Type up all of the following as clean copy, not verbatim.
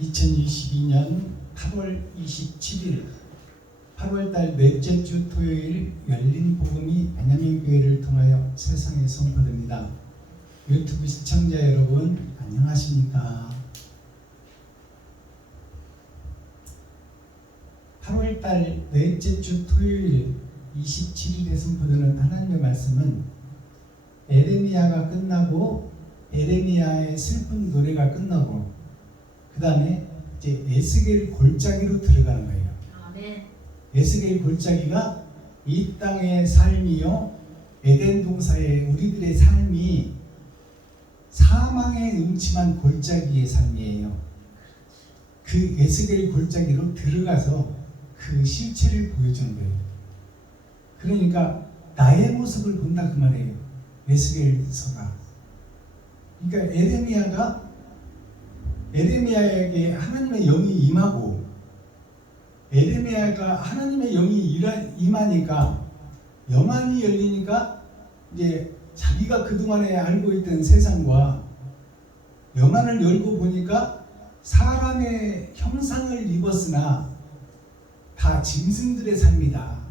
2022년 8월 27일 8월달 넷째 주 토요일 열린 복음이 베냐민교회를 통하여 세상에 선포됩니다. 유튜브 시청자 여러분 안녕하십니까? 8월달 넷째 주 토요일 27일에 선포되는 하나님의 말씀은 에레미야가 끝나고 에레미야의 슬픈 노래가 끝나고 그 다음에 이제 에스겔 골짜기로 들어가는 거예요. 아멘. 에스겔 골짜기가 이 땅의 삶이요 에덴 동산의 우리들의 삶이 사망의 음침한 골짜기의 삶이에요. 그 에스겔 골짜기로 들어가서 그 실체를 보여주는 거예요. 그러니까 나의 모습을 본다 그 말이에요. 에스겔서가. 그러니까 에레미야에게 하나님의 영이 임하고 에레미야가 하나님의 영이 임하니까 영안이 열리니까 이제 자기가 그동안에 알고 있던 세상과 영안을 열고 보니까 사람의 형상을 입었으나 다 짐승들의 삶이다.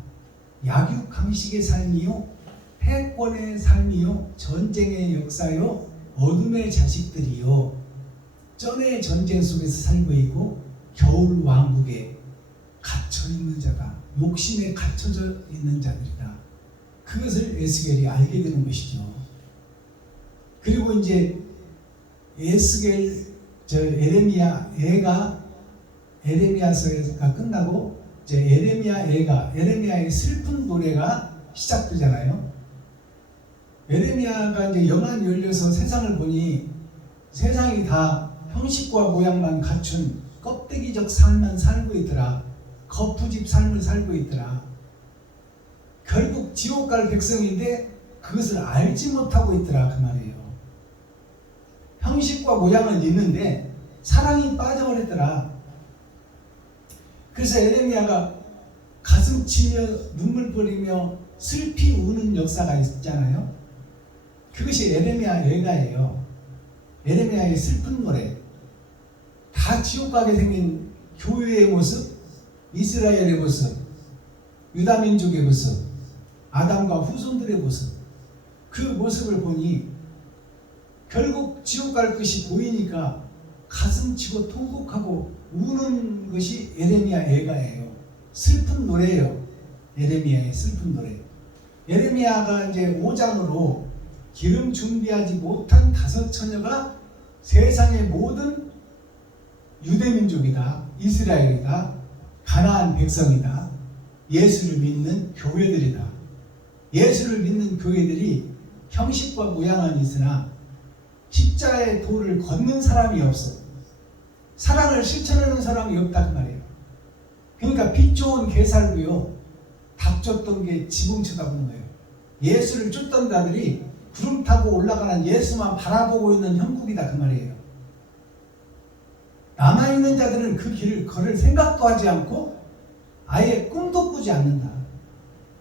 약육강식의 삶이요, 패권의 삶이요, 전쟁의 역사요, 어둠의 자식들이요, 전의 전쟁 속에서 살고 있고 겨울 왕국에 갇혀 있는 자다. 욕심에 갇혀져 있는 자들이다. 그것을 에스겔이 알게 되는 것이죠. 그리고 이제 에레미야서가 끝나고 이제 에레미야의 슬픈 노래가 시작되잖아요. 에레미야가 이제 영안이 열려서 세상을 보니 세상이 다 형식과 모양만 갖춘 껍데기적 삶만 살고 있더라. 거푸집 삶을 살고 있더라. 결국 지옥 갈 백성인데 그것을 알지 못하고 있더라 그 말이에요. 형식과 모양은 있는데 사랑이 빠져버렸더라. 그래서 에레미야가 가슴 치며 눈물 버리며 슬피 우는 역사가 있잖아요. 그것이 에레미야 예가예요. 에레미야의 슬픈 노래. 다 지옥 가게 생긴 교회의 모습, 이스라엘의 모습, 유다민족의 모습, 아담과 후손들의 모습, 그 모습을 보니 결국 지옥 갈 것이 보이니까 가슴 치고 통곡하고 우는 것이 에레미야 예가예요. 슬픈 노래예요. 에레미야의 슬픈 노래. 에레미야가 이제 5장으로 기름 준비하지 못한 5 처녀가 세상의 모든 유대민족이다, 이스라엘이다, 가나안 백성이다, 예수를 믿는 교회들이다. 예수를 믿는 교회들이 형식과 모양은 있으나 십자의 도를 걷는 사람이 없어. 사랑을 실천하는 사람이 없다 그 말이에요. 그러니까 빛 좋은 개 살고요, 닭 쫓던 게 지붕 쳐다보는 거예요. 예수를 쫓던 자들이 구름 타고 올라가는 예수만 바라보고 있는 형국이다 그 말이에요. 남아있는 자들은 그 길을 걸을 생각도 하지 않고 아예 꿈도 꾸지 않는다.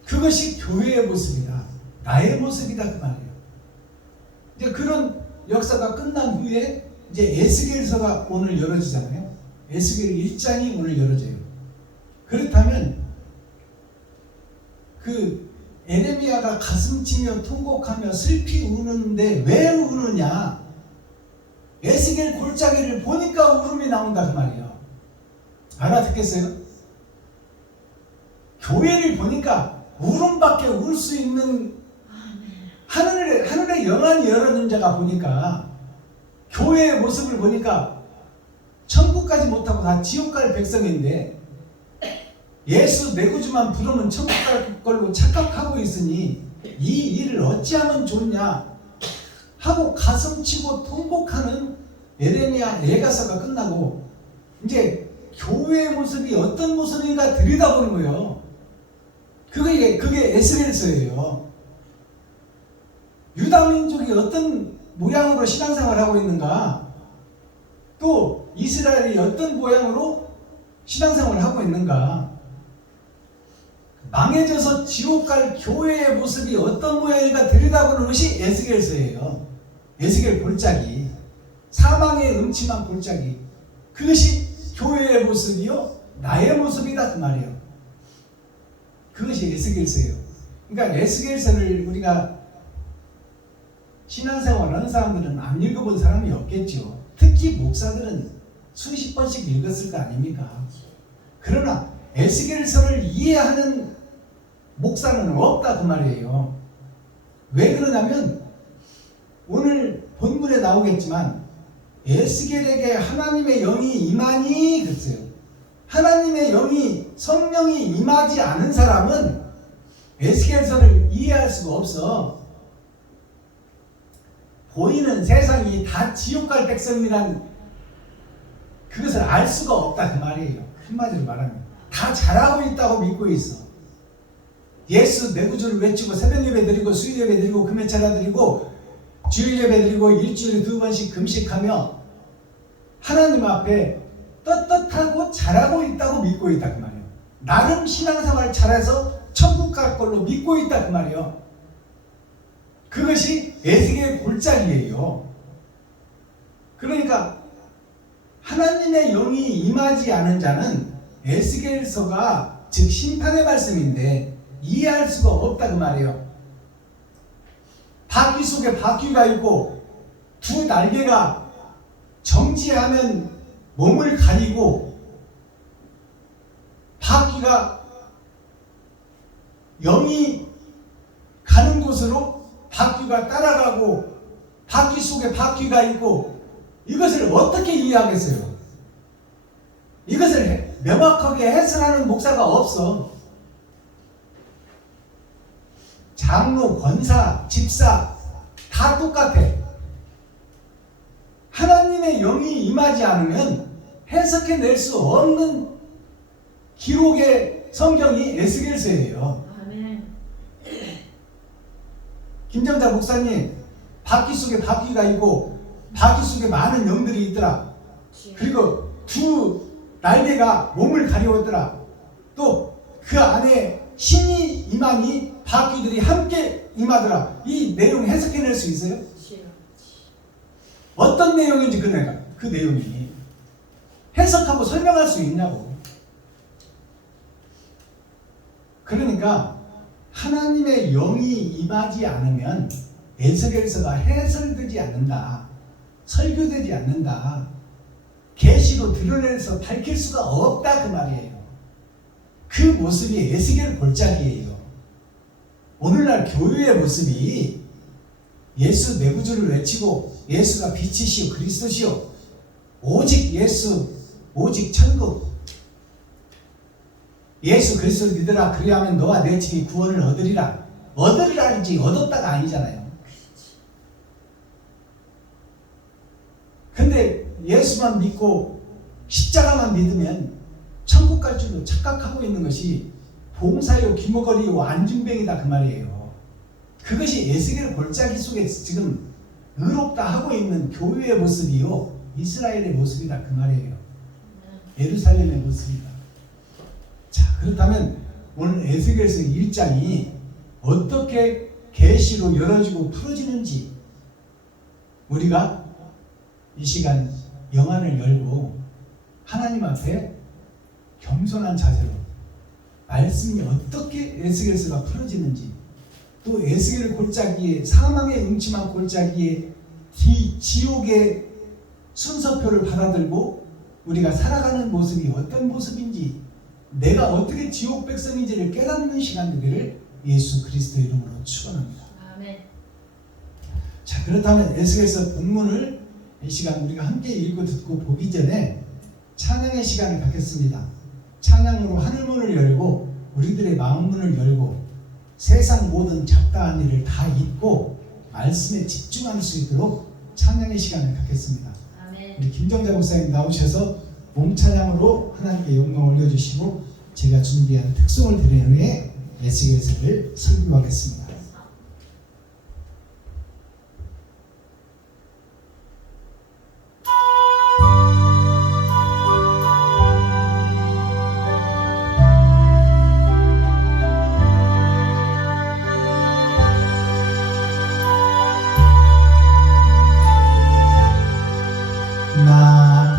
그것이 교회의 모습이다. 나의 모습이다 그 말이에요. 이제 그런 역사가 끝난 후에 이제 에스겔서가 오늘 열어지잖아요. 에스겔 1장이 오늘 열어져요. 그렇다면 그 에레미야가 가슴치며 통곡하며 슬피 우는데 왜 우느냐? 에스겔 골짜기를 보니까 울음이 나온다 그 말이에요. 알아듣겠어요? 교회를 보니까 울음밖에 울 수 있는 하늘의 영안이 열어진 자가 보니까 교회의 모습을 보니까 천국까지 못하고 다 지옥 갈 백성인데 예수 내 구주만 부르면 천국 갈 걸로 착각하고 있으니 이 일을 어찌하면 좋냐 하고 가슴치고 통곡하는 에레미야 예가서가 끝나고 이제 교회의 모습이 어떤 모습인가 들여다보는 거예요. 그게 에스겔서예요. 유다민족이 어떤 모양으로 신앙생활을 하고 있는가, 또 이스라엘이 어떤 모양으로 신앙생활을 하고 있는가, 망해져서 지옥 갈 교회의 모습이 어떤 모양인가 들여다보는 것이 에스겔서예요. 에스겔 골짜기, 사망의 음침한 골짜기. 그것이 교회의 모습이요 나의 모습이다 그 말이에요. 그것이 에스겔서예요. 그러니까 에스겔서를 우리가 신앙생활 하는 사람들은 안 읽어본 사람이 없겠죠. 특히 목사들은 수십 번씩 읽었을 거 아닙니까? 그러나 에스겔서를 이해하는 목사는 없다 그 말이에요. 왜 그러냐면 오늘 본문에 나오겠지만 에스겔에게 하나님의 영이 임하니 그랬어요. 하나님의 영이 성령이 임하지 않은 사람은 에스겔서를 이해할 수가 없어. 보이는 세상이 다 지옥 갈 백성이란 그것을 알 수가 없다 그 말이에요. 한마디로 말하면 다 잘하고 있다고 믿고 있어. 예수 내 구주를 외치고 새벽 예배 드리고 수요 예배 드리고 금요 찬양 드리고 주일 예배 드리고 일주일에 2번씩 금식하며 하나님 앞에 떳떳하고 잘하고 있다고 믿고 있다 그 말이에요. 나름 신앙생활 잘해서 천국 갈 걸로 믿고 있다 그 말이에요. 그것이 에스겔의 골짜기예요. 그러니까 하나님의 영이 임하지 않은 자는 에스겔서가 즉 심판의 말씀인데 이해할 수가 없다 그 말이에요. 바퀴 속에 바퀴가 있고 두 날개가 정지하면 몸을 가리고 바퀴가 영이 가는 곳으로 바퀴가 따라가고 바퀴 속에 바퀴가 있고 이것을 어떻게 이해하겠어요? 이것을 명확하게 해설하는 목사가 없어. 장로, 권사, 집사 다 똑같아. 하나님의 영이 임하지 않으면 해석해낼 수 없는 기록의 성경이 에스겔서예요. 아멘. 김정자 목사님, 바퀴 속에 바퀴가 있고 바퀴 속에 많은 영들이 있더라. 그리고 두 날개가 몸을 가려웠더라. 또 그 안에 신이 임하니 바퀴들이 함께 임하더라. 이 내용 해석해낼 수 있어요? 어떤 내용인지 그 내용이 해석하고 설명할 수 있냐고. 그러니까 하나님의 영이 임하지 않으면 에스겔서가 해설되지 않는다. 설교되지 않는다. 계시로 드러내서 밝힐 수가 없다 그 말이에요. 그 모습이 에스겔 골짜기예요. 오늘날 교회의 모습이 예수 내 구주를 외치고 예수가 빛이시오 그리스도시오 오직 예수 오직 천국 예수 그리스도를 믿으라 그리하면 너와 내 집이 구원을 얻으리라. 얻으리라지 얻었다가 아니잖아요. 근데 예수만 믿고 십자가만 믿으면 천국 갈 줄로 착각하고 있는 것이 봉사요 귀머거리요 안중뱅이다 그 말이에요. 그것이 에스겔 골짜기 속에 지금 의롭다 하고 있는 교회의 모습이요 이스라엘의 모습이다 그 말이에요. 예루살렘의 모습이다. 자, 그렇다면 오늘 에스겔서 1장이 어떻게 계시로 열어지고 풀어지는지 우리가 이 시간 영안을 열고 하나님 앞에 겸손한 자세로 말씀이 어떻게 에스겔서가 풀어지는지 또 에스겔 골짜기에 사망의 음침한 골짜기에 지옥의 순서표를 받아들고 우리가 살아가는 모습이 어떤 모습인지 내가 어떻게 지옥 백성인지를 깨닫는 시간 되기를 예수 그리스도 이름으로 축원합니다. 아멘. 자, 그렇다면 에스겔서 본문을 이 시간 우리가 함께 읽고 듣고 보기 전에 찬양의 시간을 갖겠습니다. 찬양으로 하늘문을 열고 우리들의 마음문을 열고 세상 모든 잡다한 일을 다 잊고 말씀에 집중할 수 있도록 찬양의 시간을 갖겠습니다. 아멘. 우리 김정자 목사님 나오셔서 몸찬양으로 하나님께 영광을 올려주시고 제가 준비한 특송을 드린 후에 에스겔서를 설교하겠습니다. 나가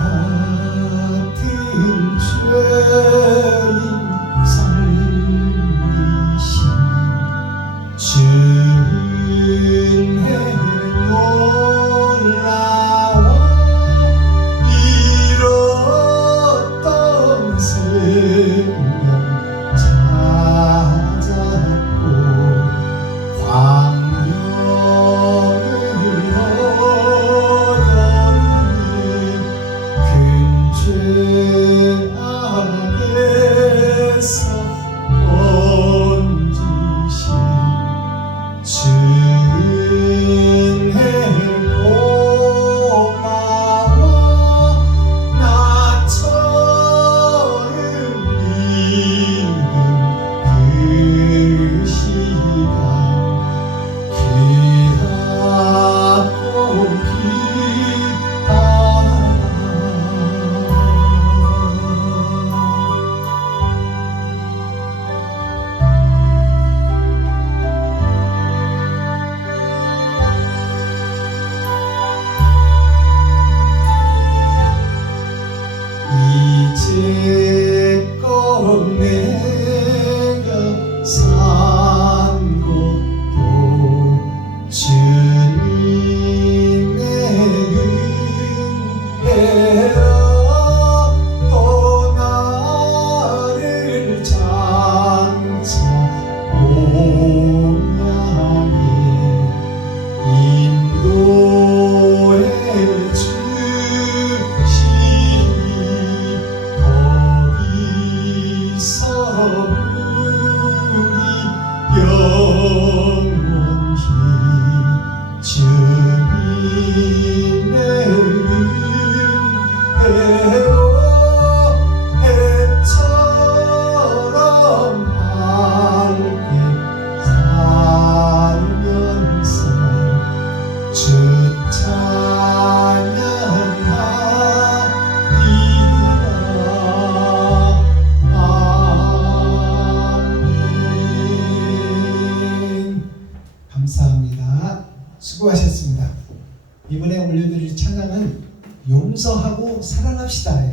용서하고 사랑합시다.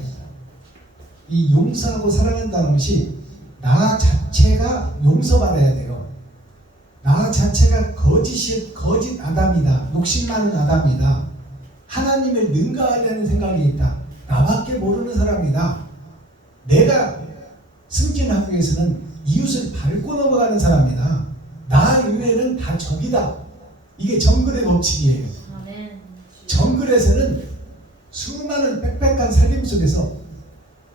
이 용서하고 사랑한다는 것이 나 자체가 용서받아야 돼요. 나 자체가 거짓 아담이다. 욕심 많은 아담이다. 하나님을 능가하려는 생각이 있다. 나밖에 모르는 사람이다. 내가 승진하기 위해서는 이웃을 밟고 넘어가는 사람이다. 나 이외에는 다 적이다. 이게 정글의 법칙이에요. 정글에서는 수많은 빽빽한 살림 속에서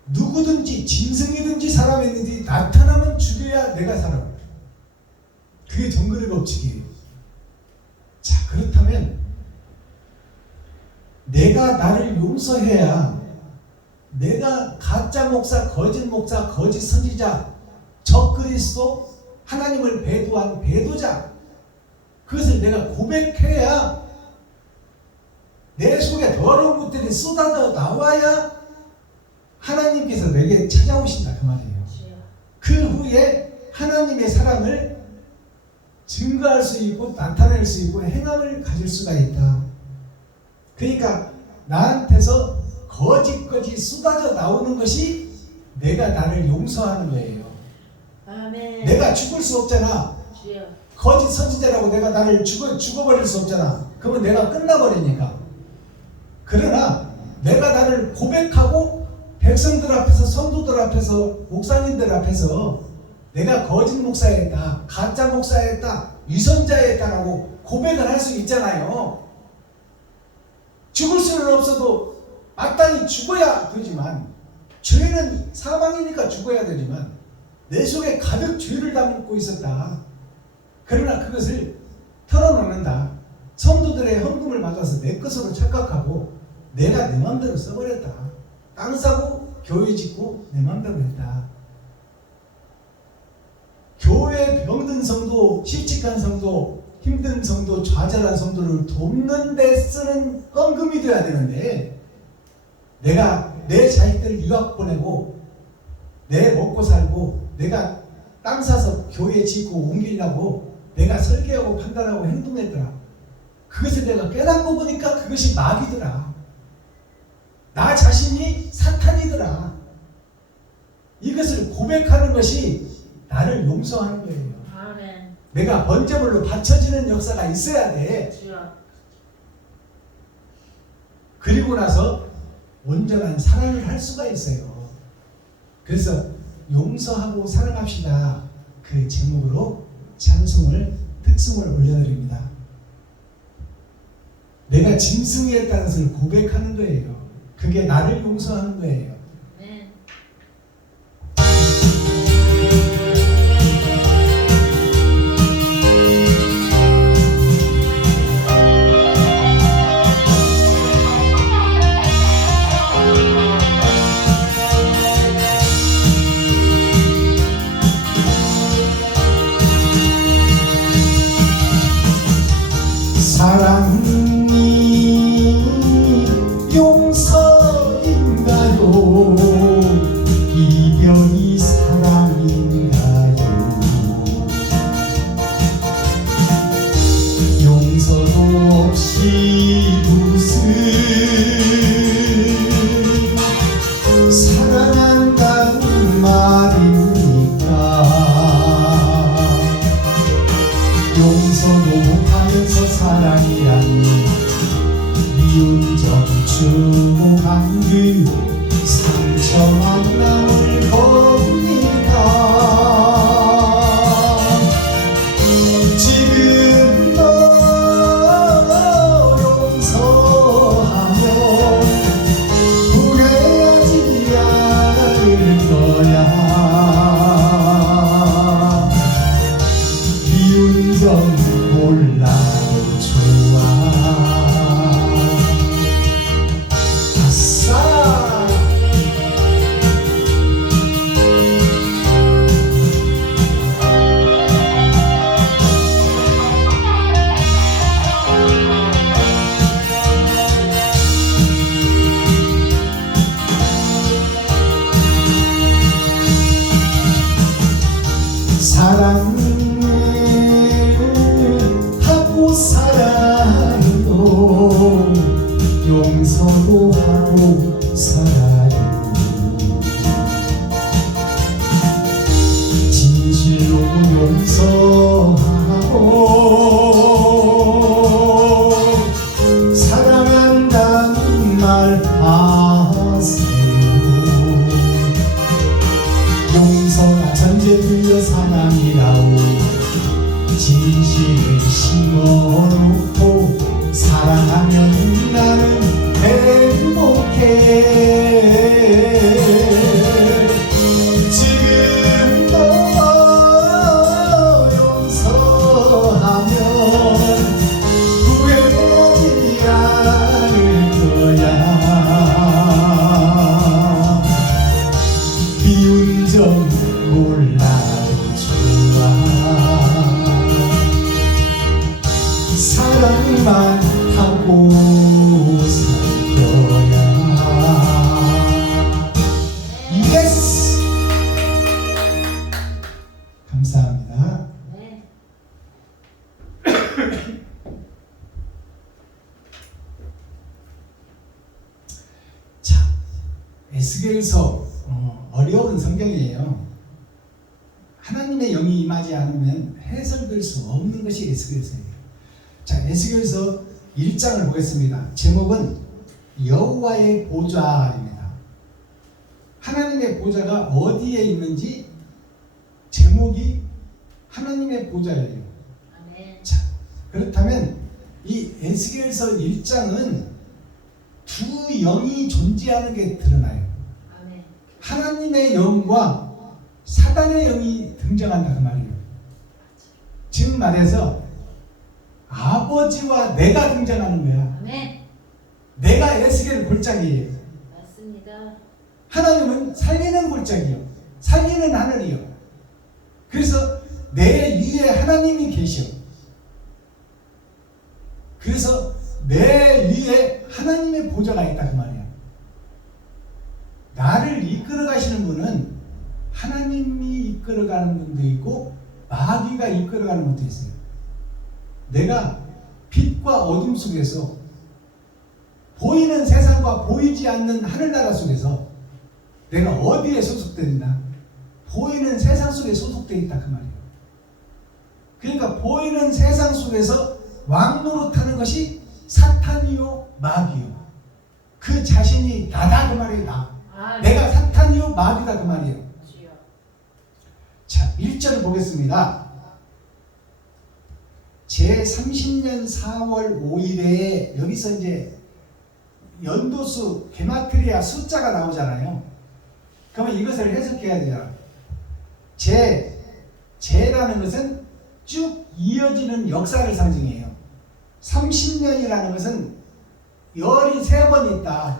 누구든지 짐승이든지 사람이든지 나타나면 죽여야 내가 살아. 그게 정글의 법칙이에요. 자, 그렇다면 내가 나를 용서해야 내가 가짜 목사, 거짓 선지자, 적그리스도, 하나님을 배도한 배도자, 그것을 내가 고백해야 내 속에 더러운 것들이 쏟아져 나와야 하나님께서 내게 찾아오신다 그 말이에요. 그 후에 하나님의 사랑을 증거할 수 있고 나타낼 수 있고 행함을 가질 수가 있다. 그러니까 나한테서 거짓 쏟아져 나오는 것이 내가 나를 용서하는 거예요. 아멘. 내가 죽을 수 없잖아. 주여. 거짓 선지자라고 내가 나를 죽어버릴 수 없잖아. 그러면 내가 끝나버리니까. 그러나 내가 나를 고백하고 백성들 앞에서, 성도들 앞에서, 목사님들 앞에서 내가 거짓 목사였다, 가짜 목사였다, 위선자였다라고 고백을 할 수 있잖아요. 죽을 수는 없어도 마땅히 죽어야 되지만, 죄는 사망이니까 죽어야 되지만 내 속에 가득 죄를 담고 있었다. 그러나 그것을 털어놓는다. 성도들의 헌금을 받아서 내 것으로 착각하고 내가 내 마음대로 써버렸다. 땅 사고 교회 짓고 내 마음대로 했다. 교회 병든 성도, 실직한 성도, 힘든 성도, 좌절한 성도를 돕는 데 쓰는 헌금이 되어야 되는데, 내가 내 자식들 유학 보내고 내 먹고 살고 내가 땅 사서 교회 짓고 옮기려고 내가 설계하고 판단하고 행동했더라. 그것을 내가 깨닫고 보니까 그것이 마귀더라. 나 자신이 사탄이더라. 이것을 고백하는 것이 나를 용서하는 거예요. 아멘. 내가 번제물로 바쳐지는 역사가 있어야 돼. 주여. 그리고 나서 온전한 사랑을 할 수가 있어요. 그래서 용서하고 사랑합시다. 그 제목으로 찬송을, 특송을 올려드립니다. 내가 짐승이었다는 것을 고백하는 거예요. 그게 나를 용서하는 거예요. 네. 사랑이 용서인가요? 에스겔서 어려운 성경이에요. 하나님의 영이 임하지 않으면 해설될 수 없는 것이 에스겔서예요. 자, 에스겔서 1장을 보겠습니다. 제목은 여호와의 보좌입니다. 하나님의 보좌가 어디에 있는지 제목이 하나님의 보좌예요. 아멘. 자, 그렇다면 이 에스겔서 1장은 두 영이 존재하는 게 드러나요. 아멘. 하나님의 영과 사단의 영이 등장한다 그 말이에요. 즉 말해서 아버지와 내가 등장하는 거야. 아멘. 내가 에스겔 골짜기예요. 맞습니다. 하나님은 살리는 골짜기요. 살리는 하늘이요. 그래서 내 위에 하나님이 계셔. 그래서 내 위에 하나님의 보좌가 있다 그 말이야. 나를 이끌어 가시는 분은 하나님이 이끌어가는 분도 있고 마귀가 이끌어가는 분도 있어요. 내가 빛과 어둠 속에서 보이는 세상과 보이지 않는 하늘나라 속에서 내가 어디에 소속된다? 보이는 세상 속에 소속되어 있다 그 말이에요. 그러니까 보이는 세상 속에서 왕노릇하는 것이 사탄이요 마귀요. 그 자신이 나다 그 말이에요. 나. 내가 사탄이요 마귀다 그 말이에요. 자, 1절 보겠습니다. 제30년 4월 5일에 여기서 이제 연도수 게마트리아 숫자가 나오잖아요. 그러면 이것을 해석해야 되잖아. 제라는 것은 쭉 이어지는 역사를 상징해요. 30년이라는 것은 열이 3번 있다.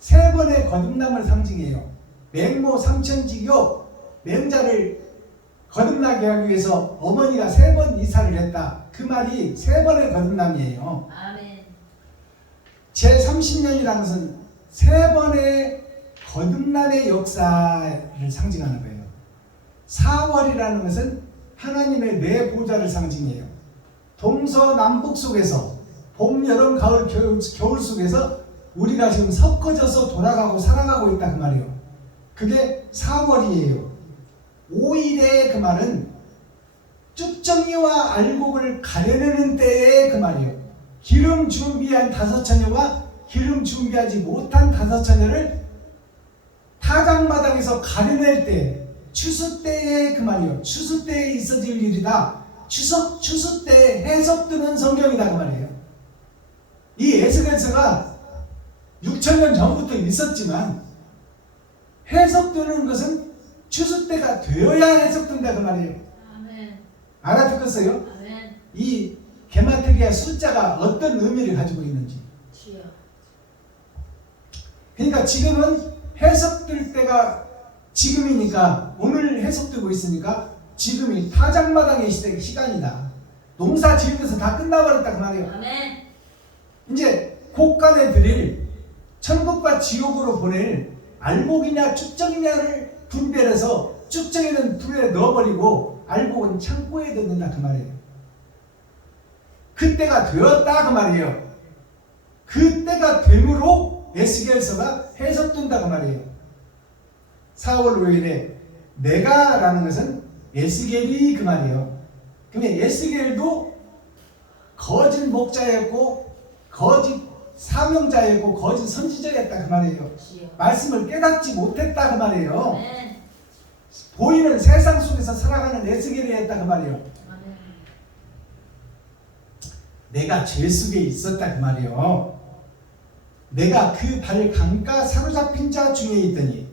3번의 거듭남을 상징해요. 맹모 삼천지교 맹자를 거듭나게 하기 위해서 어머니가 3번 이사를 했다. 그 말이 3번의 거듭남이에요. 아멘. 제30년이라는 것은 3번의 거듭남의 역사를 상징하는 거예요. 4월이라는 것은 하나님의 내 보좌를 상징해요. 동서남북 속에서 봄, 여름, 가을, 겨울 속에서 우리가 지금 섞어져서 돌아가고 살아가고 있다 그 말이에요. 그게 4월이에요. 5일의 그 말은 쭉정이와 알곡을 가려내는 때의 그 말이에요. 기름 준비한 5처녀와 기름 준비하지 못한 5처녀를 타작마당에서 가려낼 때, 추수 때의 그 말이에요. 추수 때에 있어질 일이다. 추수 때 해석되는 성경이다 그 말이에요. 이 에스겔서가 6,000년 전부터 있었지만 해석되는 것은 추수 때가 되어야 해석된다 그 말이에요. 아멘. 알아듣겠어요? 아멘. 이 게마트리아 숫자가 어떤 의미를 가지고 있는지. 주여. 그러니까 지금은 해석될 때가 지금이니까, 오늘 해석되고 있으니까 지금이 타작마당의 시간이다. 농사 지으면서 다 끝나버렸다 그 말이에요. 아멘. 이제 곳간에 드릴 천국과 지옥으로 보낼 알곡이냐 쭉정이냐를 분별해서 쭉정이는 불에 넣어버리고 알곡은 창고에 넣는다 그 말이에요. 그때가 되었다 그 말이에요. 그때가 됨으로 에스겔서가 해석된다 그 말이에요. 4월 5일에 내가라는 것은 에스겔이 그 말이에요. 그러면 에스겔도 거짓 목자였고 거짓 사명자였고 거짓 선지자였다 그 말이에요. 주여. 말씀을 깨닫지 못했다 그 말이에요. 아멘. 보이는 세상 속에서 살아가는 에스겔이었다 그 말이에요. 아멘. 내가 죄 속에 있었다 그 말이에요. 내가 그 발 강가 사로잡힌 자 중에 있더니,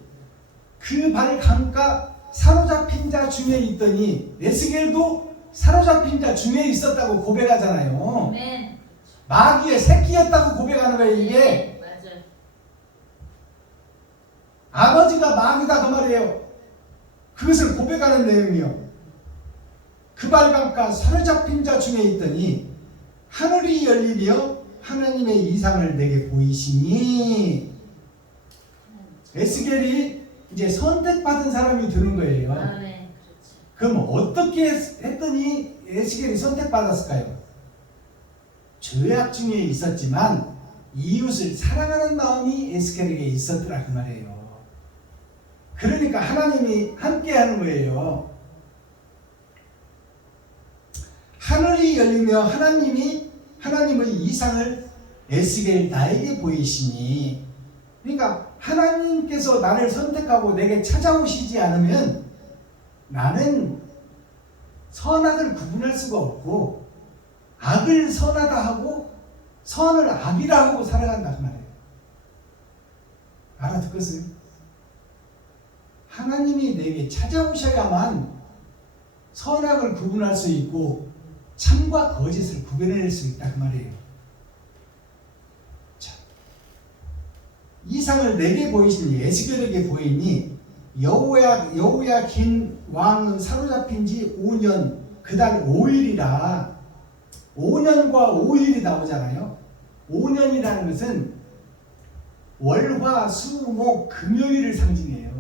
그 발 강가 사로잡힌 자 중에 있더니, 에스겔도 사로잡힌 자 중에 있었다고 고백하잖아요. 아멘. 마귀의 새끼였다고 고백하는 거예요. 이게 맞아요. 아버지가 마귀다 그 말이에요. 그것을 고백하는 내용이요. 그 발 강가 사로잡힌 자 중에 있더니 하늘이 열리며 하나님의 이상을 내게 보이시니, 에스겔이 이제 선택받은 사람이 되는 거예요. 아멘. 그렇지. 그럼 어떻게 했더니 에스겔이 선택받았을까요? 죄악 중에 있었지만 이웃을 사랑하는 마음이 에스겔에게 있었더라 그 말이에요. 그러니까 하나님이 함께하는 거예요. 하늘이 열리며 하나님의 이상을 에스겔 나에게 보이시니, 그러니까 하나님께서 나를 선택하고 내게 찾아오시지 않으면 나는 선악을 구분할 수가 없고 악을 선하다 하고 선을 악이라 하고 살아간다 그 말이에요. 알아듣겠어요? 하나님이 내게 찾아오셔야만 선악을 구분할 수 있고 참과 거짓을 구별해낼 수 있다 그 말이에요. 자, 이상을 내게 보이시니 에스겔에게 보이니 여호야긴 왕은 사로잡힌 지 5년 그달 5일이라. 5년과 5일이 나오잖아요. 5년이라는 것은 월화 수목 금요일을 상징해요.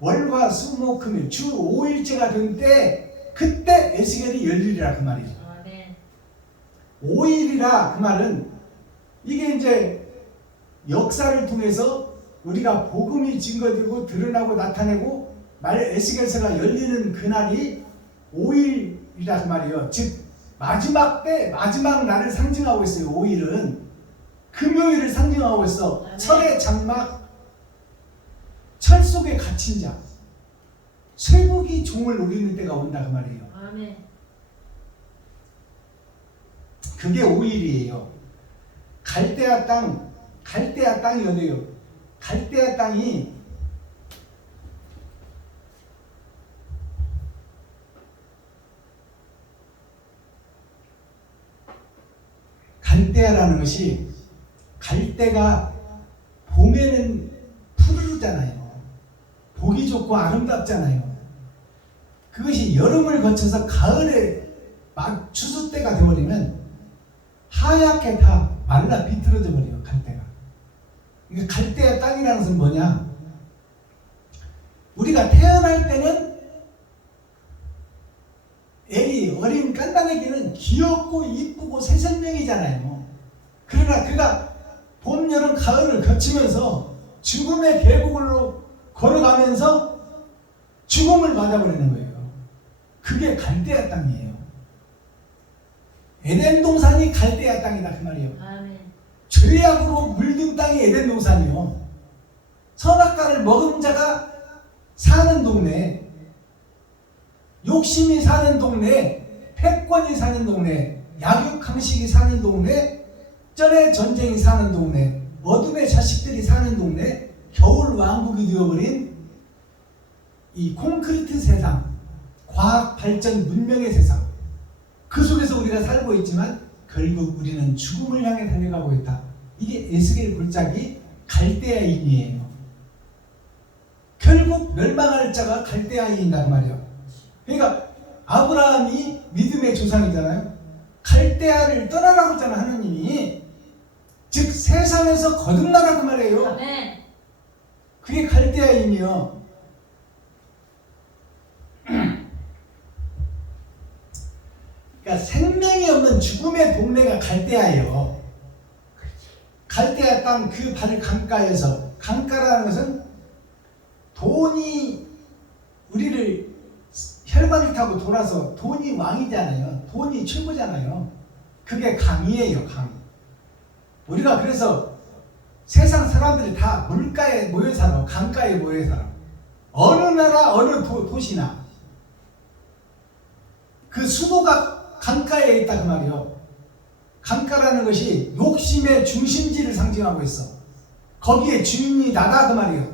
월화 수목 금요일 주 5일째가 된 때 그때 에스겔이 열리리라 그 말이죠. 아멘. 5일이라 그 말은 이게 이제 역사를 통해서 우리가 복음이 증거되고 드러나고 나타내고 에스겔서가 열리는 그날이 5일이라 그 말이에요. 즉 마지막 때 마지막 날을 상징하고 있어요. 5일은 금요일을 상징하고 있어. 아멘. 철의 장막, 철 속에 갇힌 자, 쇠복이 종을 노리는 때가 온다 그 말이에요. 아멘. 그게 5일이에요. 갈대아 땅이 어디예요? 갈대아 땅이 갈대아라는 것이, 갈대가 봄에는 푸르르잖아요. 보기 좋고 아름답잖아요. 그것이 여름을 거쳐서 가을에 막 추수 때가 되어버리면 하얗게 다 말라 비틀어져 버려요. 갈대가. 그러니까 갈대아 땅이라는 것은 뭐냐? 우리가 태어날 때는 애기 어린 깐난애기는 귀엽고 이쁘고 새 생명이잖아요. 그러나 그가 봄, 여름, 가을을 거치면서 죽음의 계곡으로 걸어가면서 죽음을 맞아버리는 거예요. 그게 갈대아 땅이에요. 에덴 동산이 갈대아 땅이다 그 말이에요. 아멘. 죄악으로 물든 땅이 에덴 동산이요. 선악과를 먹은 자가 사는 동네, 욕심이 사는 동네, 패권이 사는 동네, 약육강식이 사는 동네, 쩔의 전쟁이 사는 동네, 어둠의 자식들이 사는 동네, 겨울 왕국이 되어버린 이 콘크리트 세상, 과학 발전 문명의 세상, 그 속에서 우리가 살고 있지만 결국 우리는 죽음을 향해 달려가고 있다. 이게 에스겔 골짜기 갈대아인이에요. 결국 멸망할 자가 갈대아인이란 말이에요. 그러니까 아브라함이 믿음의 조상이잖아요. 갈대아를 떠나라고 했잖아 하나님이. 즉 세상에서 거듭나라고 말이에요. 아멘. 그게 갈대아인이요. 그러니까 생명이 없는 죽음의 동네가 갈대아예요. 갈대아 땅 그 바로 강가에서, 강가라는 것은 돈이 우리를 혈관을 타고 돌아서 돈이 왕이잖아요. 돈이 최고잖아요. 그게 강이에요. 강. 우리가 그래서 세상 사람들이 다 물가에 모여 살아. 강가에 모여 살아. 어느 나라 어느 도시나 그 수도가 강가에 있다 그 말이요. 강가라는 것이 욕심의 중심지를 상징하고 있어. 거기에 주인이 나다 그 말이요.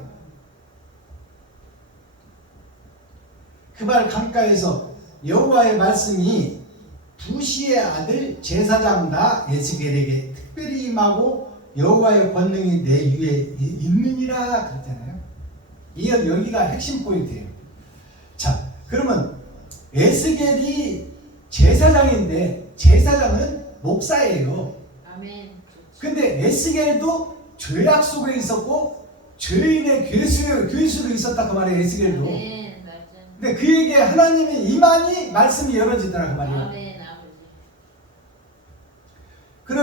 그 말 강가에서 여호와의 말씀이 부시의 아들 제사장다 에스겔에게 특별히 임하고 여호와의 권능이 내 위에 있느니라 그랬잖아요. 이 여기가 핵심 포인트예요. 자, 그러면 에스겔이 제사장인데 제사장은 목사예요. 아멘. 근데 에스겔도 죄악 속에 있었고 죄인의 괴수로 있었다 그 말이에요. 에스겔도. 아멘. 맞아. 근데 그에게 하나님의 임하니 말씀이 열어지더라 그 말이에요. 아멘. 아버지.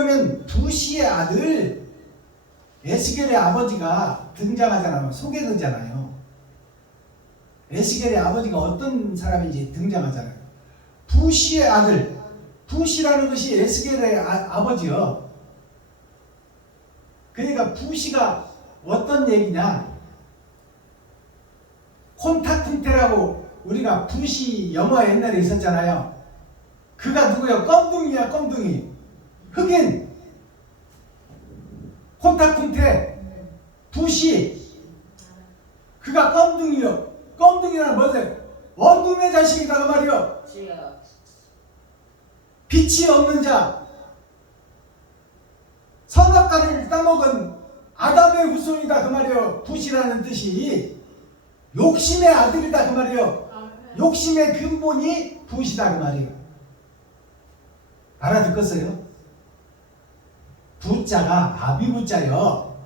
그러면 부시의 아들 에스겔의 아버지가 등장하잖아요. 소개되잖아요. 에스겔의 아버지가 어떤 사람인지 등장하잖아요. 부시의 아들. 부시라는 것이 에스겔의 아버지요. 그러니까 부시가 어떤 얘기냐? 콘타쿤테라고 우리가 부시 영화 옛날에 있었잖아요. 그가 누구야? 껌둥이야, 껌둥이. 흑인. 콘타쿤테. 부시. 그가 껌둥이요. 껌둥이란 뭐지? 어둠의 자식이다 그 말이요. 주여. 빛이 없는 자. 선악과를 따먹은 아담의 후손이다 그 말이요. 부시라는 뜻이 욕심의 아들이다 그 말이요. 욕심의 근본이 부시다 그 말이에요. 알아듣겠어요? 부자가 아비부자요.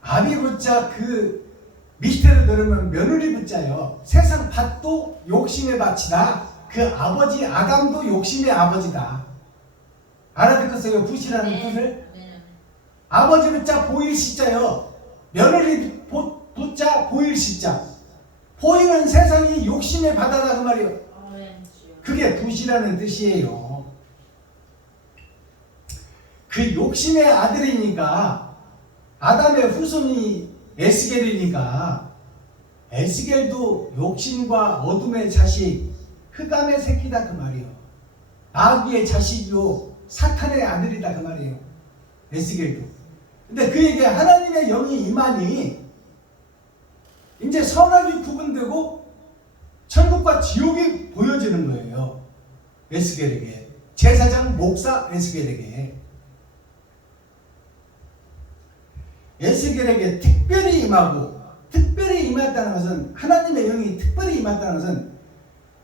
아비부자 그 밑에로 들으면 며느리 부자요. 세상 밭도 욕심의 밭이다. 그 아버지 아담도 욕심의 아버지다. 알아듣겠어요? 부시라는 뜻을? 아버지 부자 보일시자요. 며느리 부자 보일시자. 보이는 세상이 욕심의 바다다 그 말이에요. 그게 부시라는 뜻이에요. 그 욕심의 아들이니까 아담의 후손이 에스겔이니까 에스겔도 욕심과 어둠의 자식, 흑암의 새끼다 그 말이에요. 마귀의 자식이요 사탄의 아들이다 그 말이에요. 에스겔도. 근데 그에게 하나님의 영이 임하니 이제 선악이 구분되고 천국과 지옥이 보여지는 거예요. 에스겔에게. 제사장 목사 에스겔에게. 에스겔에게 특별히 임하고, 특별히 임했다는 것은, 하나님의 영이 특별히 임했다는 것은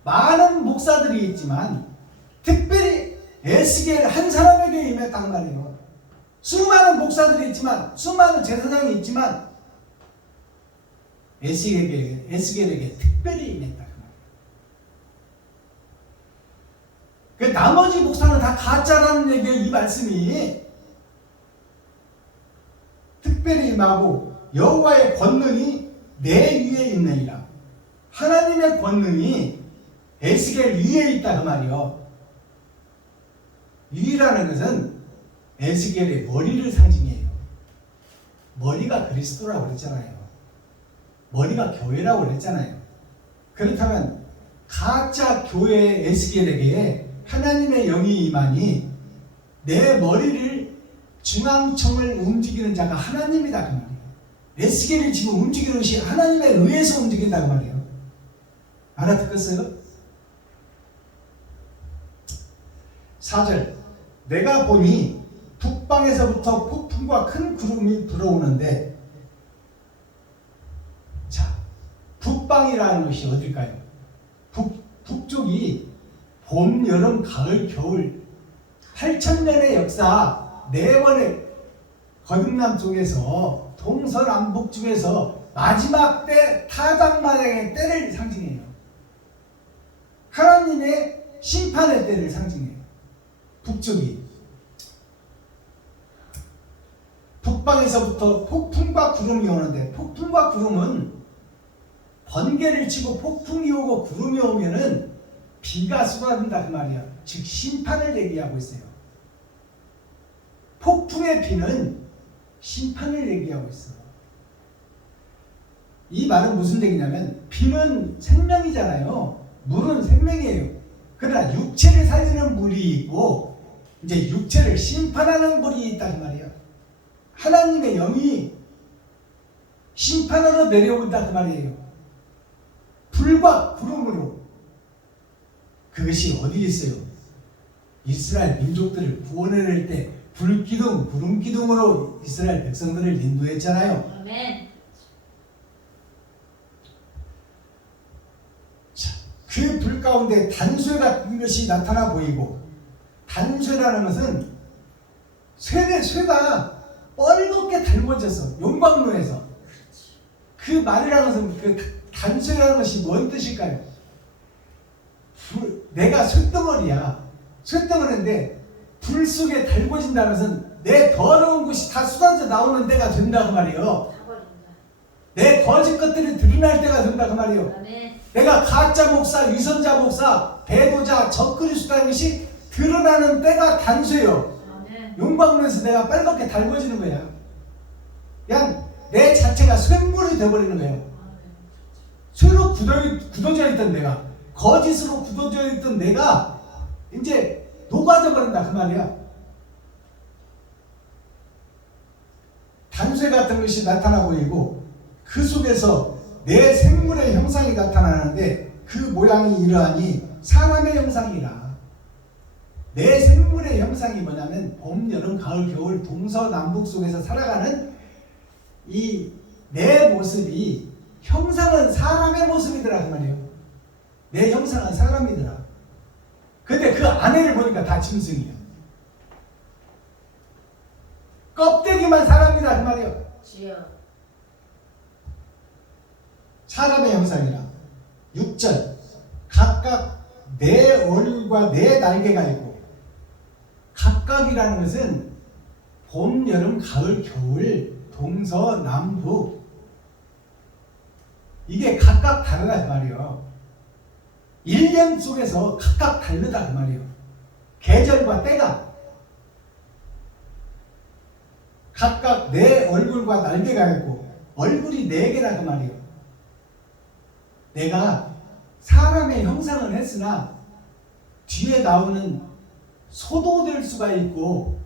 많은 목사들이 있지만 특별히 에스겔 한 사람에게 임했단 말이에요. 수많은 목사들이 있지만, 수많은 제사장이 있지만 에스겔에게 특별히 임했다. 그 나머지 목사는 다 가짜라는 얘기예요. 이 말씀이. 특별히 임하고 여호와의 권능이 내 위에 있느니라. 하나님의 권능이 에스겔 위에 있다 그 말이요. 위라는 것은 에스겔의 머리를 상징해요. 머리가 그리스도라고 그랬잖아요. 머리가 교회라고 그랬잖아요. 그렇다면 가짜 교회 에스겔에게 하나님의 영이 임하니 내 머리를 중앙청을 움직이는 자가 하나님이다 그 말이에요. 에스겔이 지금 움직이는 것이 하나님에 의해서 움직인다 그 말이에요. 알아듣겠어요? 4절 내가 보니 북방에서부터 폭풍과 큰 구름이 불어오는데, 자, 북방이라는 것이 어딜까요? 북쪽이 봄, 여름, 가을, 겨울 8,000년의 역사 4번의 거듭남 쪽에서 동서남북 중에서 마지막 때 타작마당의 때를 상징해요. 하나님의 심판의 때를 상징해요. 북쪽이. 북방에서부터 폭풍과 구름이 오는데, 폭풍과 구름은 번개를 치고 폭풍이 오고 구름이 오면은 비가 쏟아진다 그 말이야. 즉 심판을 얘기하고 있어요. 폭풍의 비는 심판을 얘기하고 있어. 이 말은 무슨 얘기냐면, 비는 생명이잖아요. 물은 생명이에요. 그러나 육체를 살리는 물이 있고 이제 육체를 심판하는 물이 있단 말이에요. 하나님의 영이 심판으로 내려온다 그 말이에요. 불과 구름으로. 그것이 어디 있어요? 이스라엘 민족들을 구원해낼 때 불기둥, 구름기둥으로 이스라엘 백성들을 인도했잖아요. 아멘. 자, 그 불 가운데 단쇠 같은 것이 나타나 보이고, 단쇠라는 것은 쇠가 뻘겋게 달궈져서 용광로에서. 그 말이라는 것은, 그 단쇠라는 것이 뭔 뜻일까요? 내가 쇳덩어리야. 쇳덩어리인데 불 속에 달궈진다는 것은 내 더러운 것이 다 쏟아져 나오는 때가 된다 그 말이에요. 타버린다. 내 거짓 것들이 드러날 때가 된다 그 말이에요. 아멘. 내가 가짜 목사, 위선자 목사, 배도자, 적그리스도라는 것이 드러나는 때가 단수예요. 아멘. 용광로에서 내가 빨갛게 달궈지는 거야. 그냥 내 자체가 쇳물이 되어버리는 거예요. 아멘. 쇠로 굳어져 있던 내가, 거짓으로 굳어져 있던 내가 이제 녹아져 버린다 그 말이야. 단쇠 같은 것이 나타나 보이고 그 속에서 내 생물의 형상이 나타나는데 그 모양이 이러하니 사람의 형상이라. 내 생물의 형상이 뭐냐면 봄, 여름, 가을, 겨울 동서남북 속에서 살아가는 이 내 모습이 형상은 사람의 모습이더라 그 말이에요. 내 형상은 사람이더라. 근데 그 안에를 보니까 다 짐승이야. 껍데기만 사람이다 그 말이에요. 주여. 사람의 형상이라. 6절 각각 내 얼굴과 내 날개가 있고, 각각이라는 것은 봄, 여름, 가을, 겨울, 동서, 남북, 이게 각각 다르다 그 말이에요. 1년 속에서 각각 다르다 그 말이에요. 계절과 때가 각각 내 얼굴과 날개가 있고, 얼굴이 4개라 그 말이에요. 내가 사람의 형상을 했으나 뒤에 나오는 소도 될 수가 있고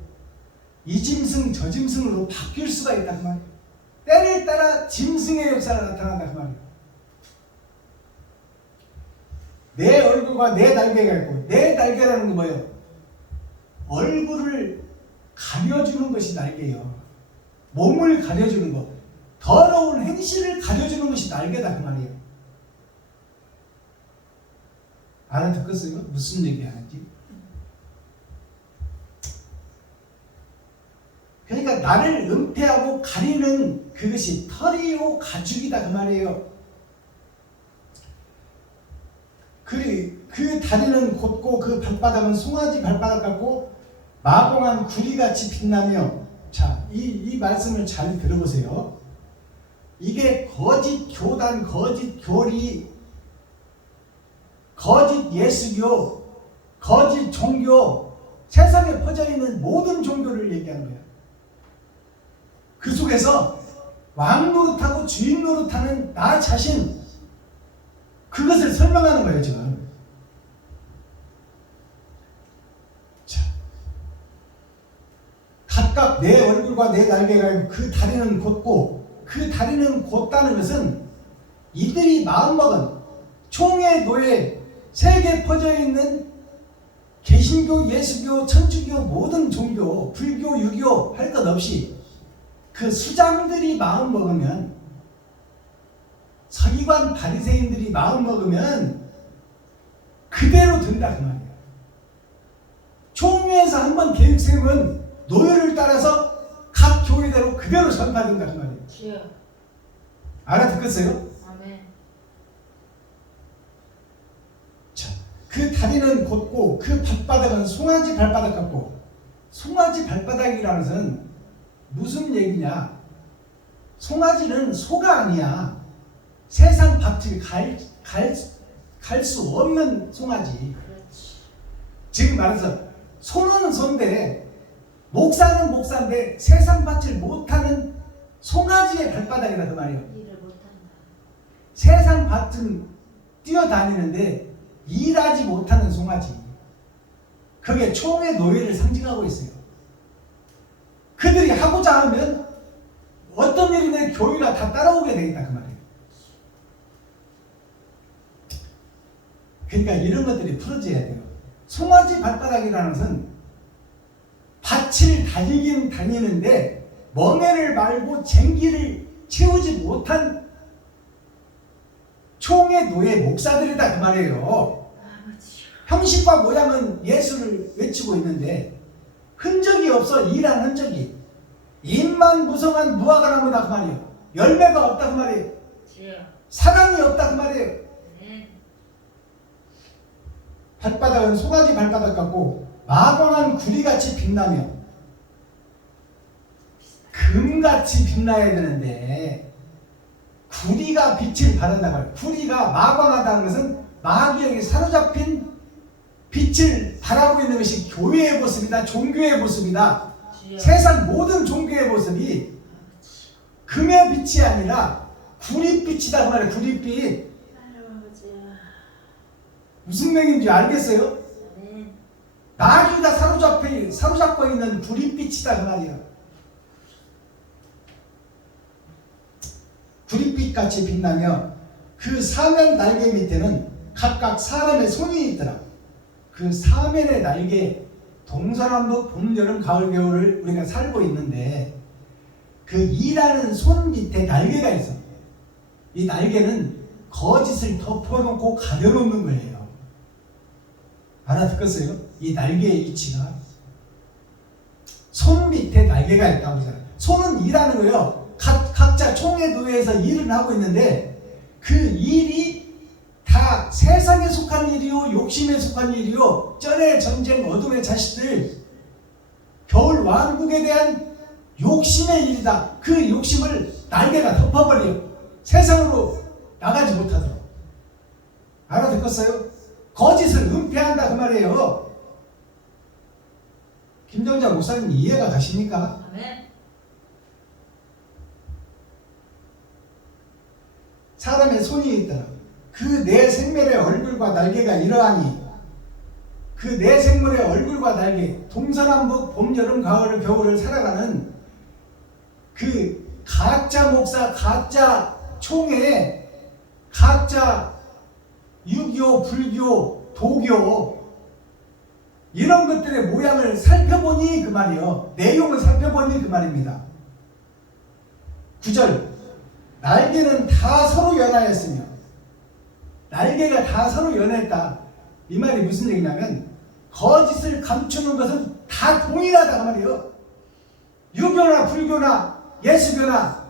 이 짐승 저 짐승으로 바뀔 수가 있다 그 말이에요. 때를 따라 짐승의 역사가 나타난다 그 말이에요. 내 얼굴과 내 날개가 있고, 내 날개라는 게 뭐예요? 얼굴을 가려주는 것이 날개예요. 몸을 가려주는 것, 더러운 행실을 가려주는 것이 날개다 그 말이에요. 알아듣겠어요? 무슨 얘기 하는지? 그러니까 나를 은폐하고 가리는 그것이 털이요 가죽이다 그 말이에요. 그 다리는 곧고 그 발바닥은 송아지 발바닥 같고 마공한 구리같이 빛나며. 자, 이 말씀을 잘 들어보세요. 이게 거짓 교단, 거짓 교리, 거짓 예수교, 거짓 종교, 세상에 퍼져 있는 모든 종교를 얘기하는 거예요. 그 속에서 왕 노릇하고 주인 노릇하는 나 자신, 그것을 설명하는 거예요 지금. 자, 각각 내 얼굴과 내 날개가 있고 그 다리는 곧고, 그 다리는 곧다는 것은 이들이 마음먹은 총의 노예, 세계에 퍼져 있는 개신교, 예수교, 천주교, 모든 종교, 불교, 유교 할 것 없이 그 수장들이 마음 먹으면, 서기관 바리새인들이 마음 먹으면 그대로 된다 그 말이에요. 총회에서 한번 계획 세우면 노예를 따라서 각 교회대로 그대로 전파된다 그 말이에요. 주여. 알아듣겠어요? 아멘. 자, 그 다리는 곧고 그 발바닥은 송아지 발바닥 같고. 송아지 발바닥이라는 것은 무슨 얘기냐? 송아지는 소가 아니야. 세상 밭을 갈 수 없는 송아지. 그렇지. 지금 말해서 소는 소인데 목사는 목사인데 세상 밭을 못하는 송아지의 발바닥이라 그 말이에요. 일을 못한다. 세상 밭은 뛰어다니는데 일하지 못하는 송아지. 그게 총의 노예를 상징하고 있어요. 그들이 하고자 하면 어떤 일이든 교회가 다 따라오게 되겠다 그 말이에요. 그러니까 이런 것들이 풀어져야 돼요. 송아지 발바닥이라는 것은 밭을 달리긴 다니는데 멍에를 말고 쟁기를 채우지 못한 총의 노예 목사들이다 그 말이에요. 형식과 모양은 예수를 외치고 있는데 흔적이 없어. 일한 흔적이. 입만 무성한 무화과 나무다 그 말이에요. 열매가 없다 그 말이에요. 주여. 사랑이 없다 그 말이에요. 아멘. 발바닥은 송아지 발바닥 같고 마광한 구리같이 빛나며 금같이 빛나야 되는데 구리가 빛을 발한다고 해요. 구리가 마광하다는 것은 마귀에게 사로잡힌 빛을 발하고 있는 것이 교회의 모습이다. 종교의 모습이다. 주여. 세상 모든 종교의 모습이 금의 빛이 아니라 구릿빛이다 그 말이에요. 구릿빛. 아버지야. 무슨 맥인지 알겠어요? 아멘. 마귀가 사로잡고 있는 구릿빛이다 그 말이에요. 구릿빛같이 빛나며 그 사면 날개 밑에는 각각 사람의 손이 있더라. 그 사면의 날개, 동서남북 봄 여름 가을 겨울을 우리가 살고 있는데 그 일하는 손 밑에 날개가 있어. 이 날개는 거짓을 덮어놓고 가려놓는 거예요. 알아듣겠어요? 이 날개의 위치가 손 밑에 날개가 있다고 하잖아요. 손은 일하는 거예요. 각자 총회 도회에서 일을 하고 있는데 그 일이 다 세상에 속한 일이요, 욕심에 속한 일이요, 쩔의 전쟁, 어둠의 자식들, 겨울 왕국에 대한 욕심의 일이다. 그 욕심을 날개가 덮어버려요. 세상으로 나가지 못하도록. 알아듣겠어요? 거짓을 은폐한다 그 말이에요. 김정자 목사님 이해가 가십니까? 아멘. 사람의 손이 있더라. 그 내 생물의 얼굴과 날개가 이러하니 그 내 생물의 얼굴과 날개, 동서남북 봄 여름 가을 겨울을 살아가는 그 가짜 목사, 가짜 총회, 가짜 유교, 불교, 도교 이런 것들의 모양을 살펴보니 그 말이요. 내용을 살펴보니 그 말입니다. 9절 날개는 다 서로 연하였으며 날개가 다 서로 연했다. 이 말이 무슨 얘기냐면 거짓을 감추는 것은 다 동일하다 그 말이에요. 유교나 불교나 예수교나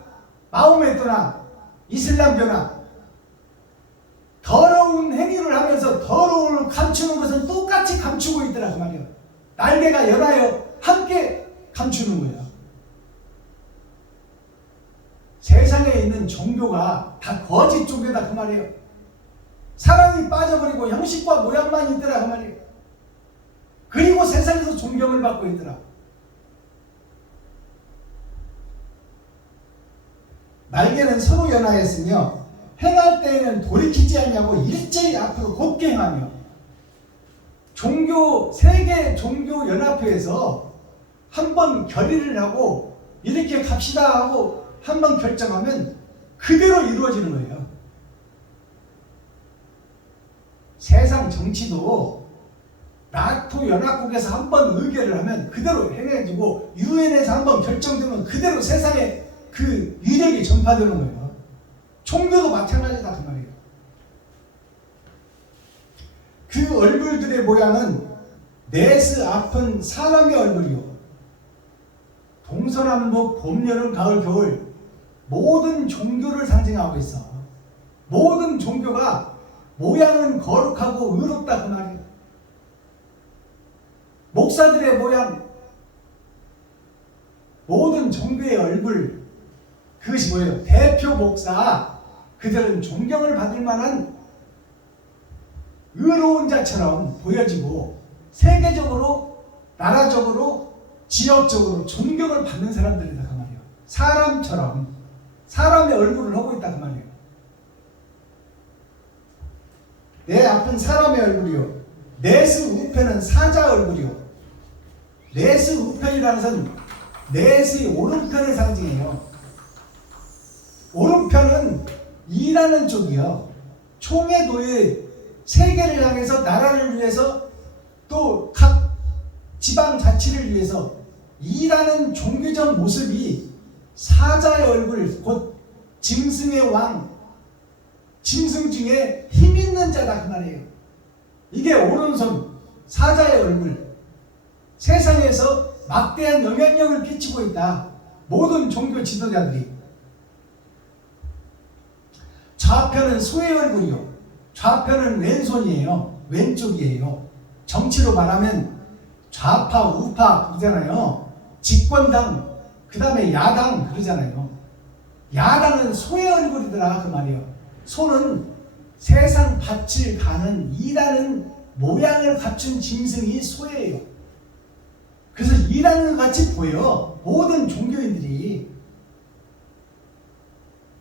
마호메토나 이슬람교나 더러운 행위를 하면서 더러움을 감추는 것은 똑같이 감추고 있더라 그 말이에요. 날개가 연하여 함께 감추는 거예요. 세상에 있는 종교가 다 거짓 종교다 그 말이에요. 사랑이 빠져버리고 형식과 모양만 있더라 그 말이에요. 그리고 세상에서 존경을 받고 있더라. 날개는 서로 연하였으며 행할 때에는 돌이키지 않냐고 일제히 앞으로 곱게 행하며 종교 세계 종교 연합회에서 한번 결의를 하고 이렇게 갑시다 하고 한번 결정하면 그대로 이루어지는 거예요. 세상 정치도 나토 연합국에서 한번 의결을 하면 그대로 행해지고 유엔에서 한번 결정되면 그대로 세상에 그 위력이 전파되는 거예요. 종교도 마찬가지다 그 말이에요. 그 얼굴들의 모양은 네스 앞은 사람의 얼굴이요 동서남북 봄 여름 가을 겨울 모든 종교를 상징하고 있어. 모든 종교가 모양은 거룩하고 의롭다 그 말이에요. 목사들의 모양, 모든 종교의 얼굴, 그것이 뭐예요? 대표 목사, 그들은 존경을 받을 만한 의로운 자처럼 보여지고 세계적으로, 나라적으로, 지역적으로 존경을 받는 사람들이다 그 말이에요. 사람처럼 사람의 얼굴을 하고 있다 그 말이에요. 내 앞은 사람의 얼굴이요 네스 우편은 사자 얼굴이요. 네스 우편이라는 것은 네스의 오른편을 상징해요. 오른편은 일하는 쪽이요. 총회도의 세계를 향해서 나라를 위해서 또 각 지방자치를 위해서 일하는 종교적 모습이 사자의 얼굴, 곧 짐승의 왕, 짐승 중에 힘 있는 자다 그 말이에요. 이게 오른손 사자의 얼굴. 세상에서 막대한 영향력을 끼치고 있다. 모든 종교 지도자들이. 좌편은 소의 얼굴이요. 좌편은 왼손이에요. 왼쪽이에요. 정치로 말하면 좌파, 우파 그러잖아요. 집권당, 그 다음에 야당 그러잖아요. 야당은 소의 얼굴이더라 그 말이에요. 소는 세상 밭을 가는 일하는 모양을 갖춘 짐승이 소예요. 그래서 일하는 것 같이 보여. 모든 종교인들이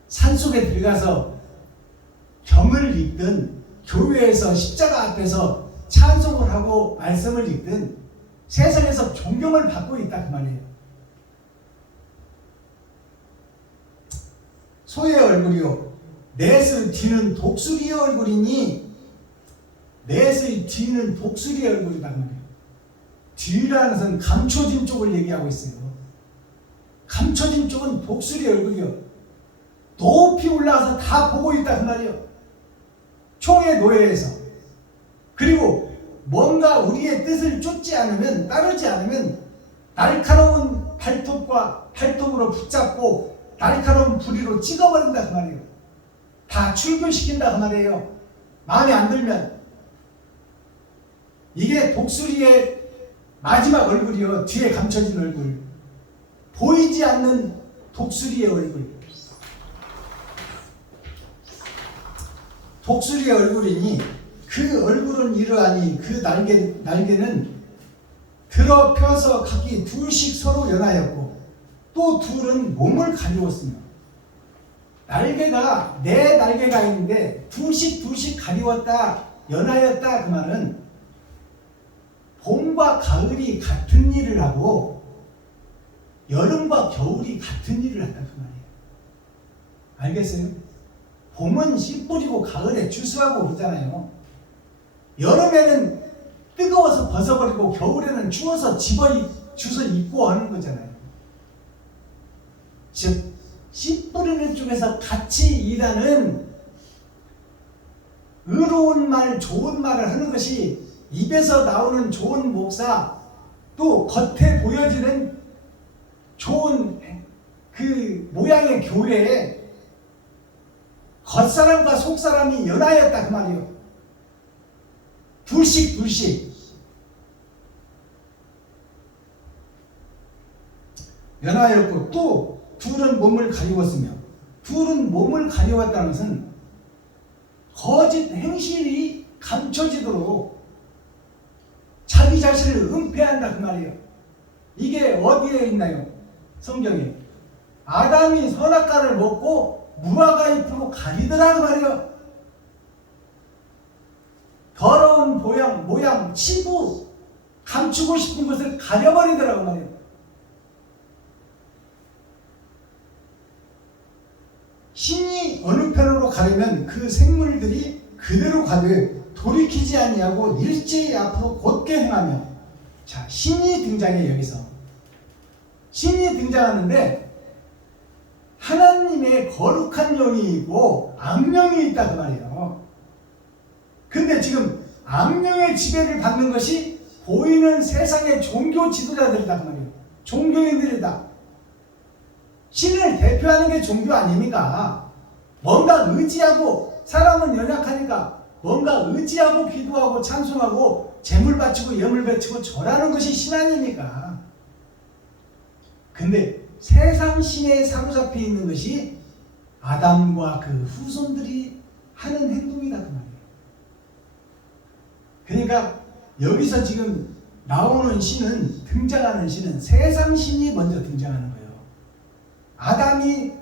산속에 들어가서 경을 읽든 교회에서 십자가 앞에서 찬송을 하고 말씀을 읽든 세상에서 존경을 받고 있다 그 말이에요. 소의 얼굴이요 넷을 뒤는 독수리의 얼굴이니 넷을 뒤는 독수리의 얼굴이다 그 말이에요. 뒤라는 것은 감춰진 쪽을 얘기하고 있어요. 감춰진 쪽은 독수리의 얼굴이요 높이 올라가서 다 보고 있다 그 말이에요. 총의 노예에서. 그리고 뭔가 우리의 뜻을 쫓지 않으면 따르지 않으면 날카로운 팔톱으로 붙잡고 날카로운 부리로 찍어버린다 그 말이에요. 다 출교시킨다 그 말이에요. 마음에 안 들면. 이게 독수리의 마지막 얼굴이요. 뒤에 감춰진 얼굴. 보이지 않는 독수리의 얼굴. 독수리의 얼굴이니 그 얼굴은 이러하니 그 날개는 들어 펴서 각기 둘씩 서로 연하였고 또 둘은 몸을 가리웠으며 날개가 네 날개가 있는데 둘씩 가리웠다 연하였다 그 말은 봄과 가을이 같은 일을 하고 여름과 겨울이 같은 일을 한다 그 말이에요. 알겠어요? 봄은 씨 뿌리고 가을에 추수하고 그러잖아요. 여름에는 뜨거워서 벗어버리고 겨울에는 추워서 주워 입고 하는 거잖아요. 즉 씨 뿌리는 쪽에서 같이 일하는 의로운 말, 좋은 말을 하는 것이 입에서 나오는 좋은 목사 또 겉에 보여지는 좋은 그 모양의 교회에 겉사람과 속사람이 연하였다 그 말이에요. 둘씩 연하였고 또 둘은 몸을 가리웠으며 둘은 몸을 가리웠다는 것은 거짓 행실이 감춰지도록 자기 자신을 은폐한다 그 말이에요. 이게 어디에 있나요? 성경에 아담이 선악과를 먹고 무화과 잎으로 가리더라 그 말이에요. 더러운 모양, 치부 감추고 싶은 것을 가려버리더라 그 말이에요. 신이 어느 편으로 가려면 그 생물들이 그대로 가되 돌이키지 아니하고 일제히 앞으로 곧게 행하며. 자, 신이 등장해. 여기서 신이 등장하는데 하나님의 거룩한 영이 있고 악령이 있다 그 말이에요. 근데 지금 악령의 지배를 받는 것이 보이는 세상의 종교 지도자들이다 그 말이에요. 종교인들이다. 신을 대표하는 게 종교 아닙니까? 뭔가 의지하고, 사람은 연약하니까 뭔가 의지하고 기도하고 찬송하고 재물 바치고 예물 바치고 절하는 것이 신 아닙니까? 근데 세상 신에 사로잡혀 있는 것이 아담과 그 후손들이 하는 행동이다 그 말이에요. 그러니까 여기서 지금 나오는 신은, 등장하는 신은 세상 신이 먼저 등장하는 거예요. 아담이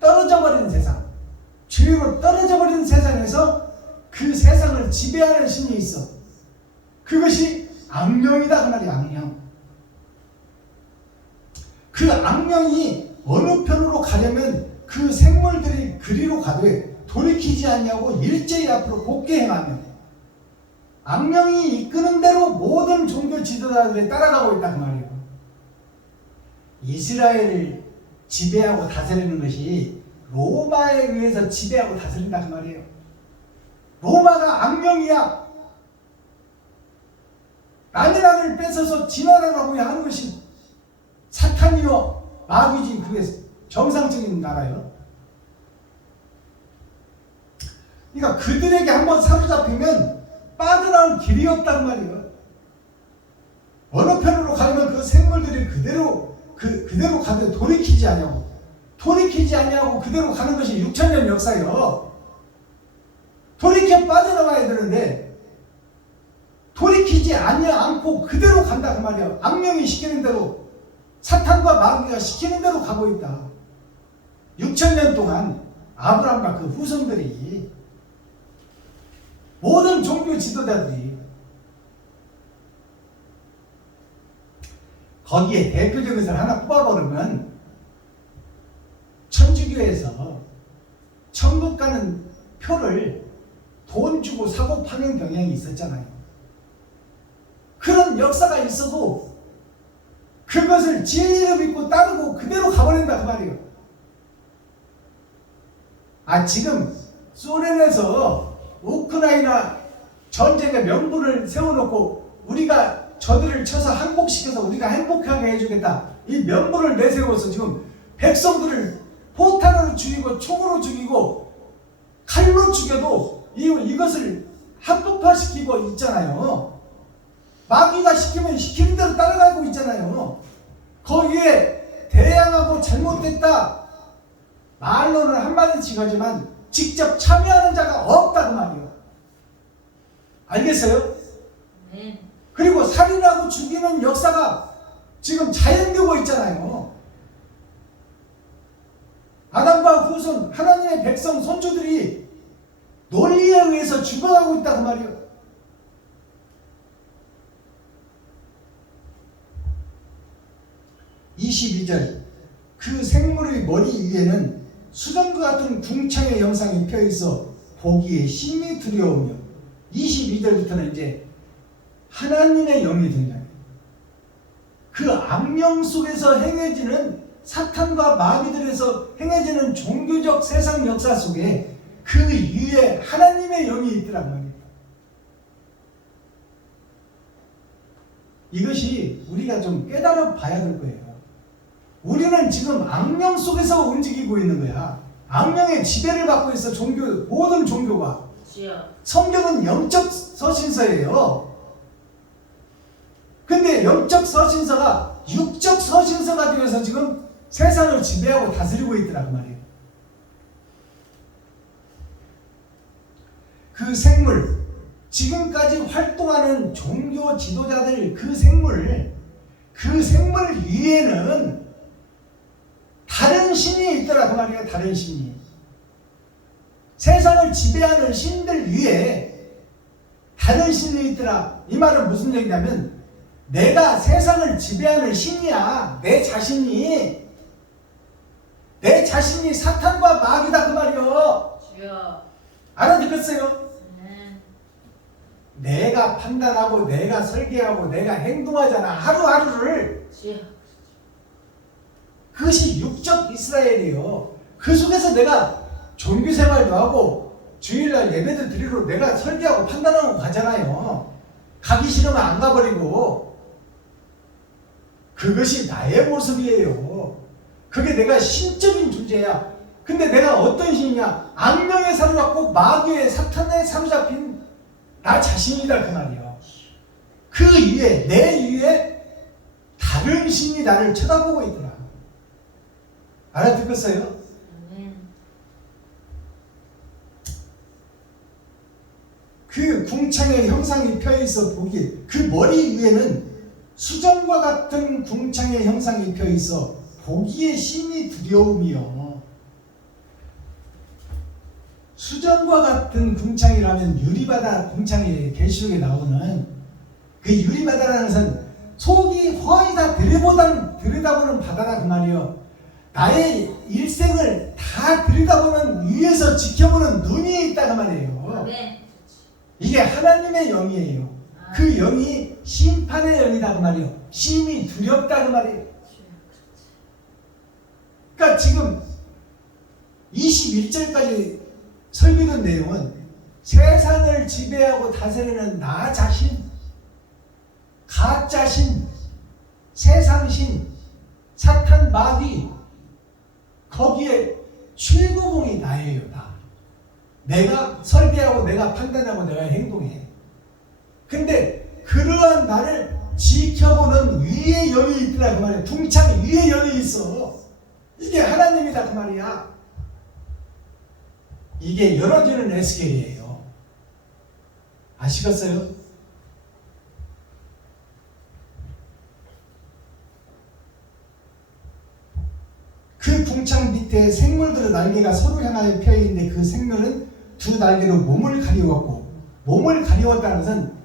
떨어져 버린 세상, 죄로 떨어져 버린 세상에서 그 세상을 지배하는 신이 있어. 그것이 악령이다 그 말이야. 악령. 그 악령이 어느 편으로 가려면 그 생물들이 그리로 가되 돌이키지 않냐고 일제히 앞으로 곧게 행하며, 악령이 이끄는 대로 모든 종교 지도자들이 따라가고 있다 그 말이에요. 이스라엘을 지배하고 다스리는 것이 로마에 의해서 지배하고 다스린다 그 말이에요. 로마가 악령이야. 남의 나라를 뺏어서 지나가고 하는 것이 사탄이요 마귀지. 그게 정상적인 나라예요. 그러니까 그들에게 한번 사로잡히면 빠져나올 길이 없단 말이에요. 어느 편으로 가면 그 생물들이 그대로 가도 돌이키지 않냐고. 돌이키지 않냐고 그대로 가는 것이 6,000년 역사요. 돌이켜 빠져나가야 되는데 돌이키지 않고 그대로 간다 그 말이야. 악령이 시키는 대로, 사탄과 마귀가 시키는 대로 가고 있다. 6,000년 동안 아브라함과 그 후손들이, 모든 종교 지도자들이 거기에 대표적인 것을 하나 뽑아버리면 천주교에서 천국 가는 표를 돈 주고 사고 파는 경향이 있었잖아요. 그런 역사가 있어도 그것을 진리를 믿고 따르고 그대로 가버린다 그 말이에요. 지금 소련에서 우크라이나 전쟁의 명분을 세워놓고 우리가 저들을 쳐서 항복시켜서 우리가 행복하게 해주겠다, 이 명분을 내세워서 지금 백성들을 포탄으로 죽이고 총으로 죽이고 칼로 죽여도 이것을 합법화시키고 있잖아요. 마귀가 시키면 시키는 대로 따라가고 있잖아요. 거기에 대항하고 잘못됐다 말로는 한마디씩 하지만 직접 참여하는 자가 없다 그 말이에요. 알겠어요? 네. 그리고 살인하고 죽이는 역사가 지금 자연되고 있잖아요. 아담과 후손 하나님의 백성 손주들이 논리에 의해서 죽어가고 있다 그 말이에요. (22절) 그 생물의 머리 위에는 수정과 같은 궁창의 형상이 펴있어 보기에 심히 두려우며, 22절부터는 이제 하나님의 영이 등장해요. 그 악령 속에서 행해지는 사탄과 마귀들에서 행해지는 종교적 세상 역사 속에 그 위에 하나님의 영이 있더란 말이에요. 이것이 우리가 좀 깨달아 봐야 될 거예요. 우리는 지금 악령 속에서 움직이고 있는 거야. 악령의 지배를 받고 있어. 모든 종교가. 성경은 영적 서신서예요. 근데 영적 서신서가 육적 서신서가 되어서 지금 세상을 지배하고 다스리고 있더란 말이에요. 그 생물, 지금까지 활동하는 종교 지도자들, 그 생물 위에는 다른 신이 있더라 그 말이에요. 다른 신이. 세상을 지배하는 신들 위에 다른 신이 있더라. 이 말은 무슨 얘기냐면, 내가 세상을 지배하는 신이야. 내 자신이 사탄과 마귀다 그 말이요. 알아듣겠어요? 내가 판단하고 내가 설계하고 내가 행동하잖아. 하루하루를. 그것이 육적 이스라엘이에요. 그 속에서 내가 종교 생활도 하고 주일날 예배도 드리러 내가 설계하고 판단하고 가잖아요. 가기 싫으면 안 가버리고. 그것이 나의 모습이에요. 그게 내가 신적인 존재야. 근데 내가 어떤 신이냐? 악령에 사로잡고 마귀의 사탄에 사로잡힌 나 자신이다 그 말이에요. 그 위에, 내 위에 다른 신이 나를 쳐다보고 있더라. 알아듣겠어요? 그 궁창의 형상이 펴있어 보기에, 그 머리 위에는 수정과 같은 궁창의 형상이 펴있어 보기에 심히 두려움이요. 수정과 같은 궁창이라면 유리바다 궁창이 계시록에 나오는 그 유리바다라는 것은 속이 거의 다 들여다보는 바다다 그 말이요. 나의 일생을 다 들여다보는, 위에서 지켜보는 눈이 있다 그 말이에요. 이게 하나님의 영이에요. 그 영이 심판의 영이다 그 말이에요. 심히 두렵다 그 말이에요. 그러니까 지금 21절까지 설교된 내용은 세상을 지배하고 다스리는 나 자신, 가짜신, 세상신, 사탄 마귀, 거기에 최고봉이 나예요. 다. 내가 설계하고 내가 판단하고 내가 행동해. 근데 그러한 나를 지켜보는 위에 연이 있더라 그 말이야. 궁창 위에 연이 있어. 이게 하나님이다 그 말이야. 이게 열어주는 에스겔이에요. 아시겠어요? 그 궁창 밑에 생물들의 날개가 서로 향하여 펴있는데 그 생물은 두 날개로 몸을 가리웠고, 몸을 가리웠다는 것은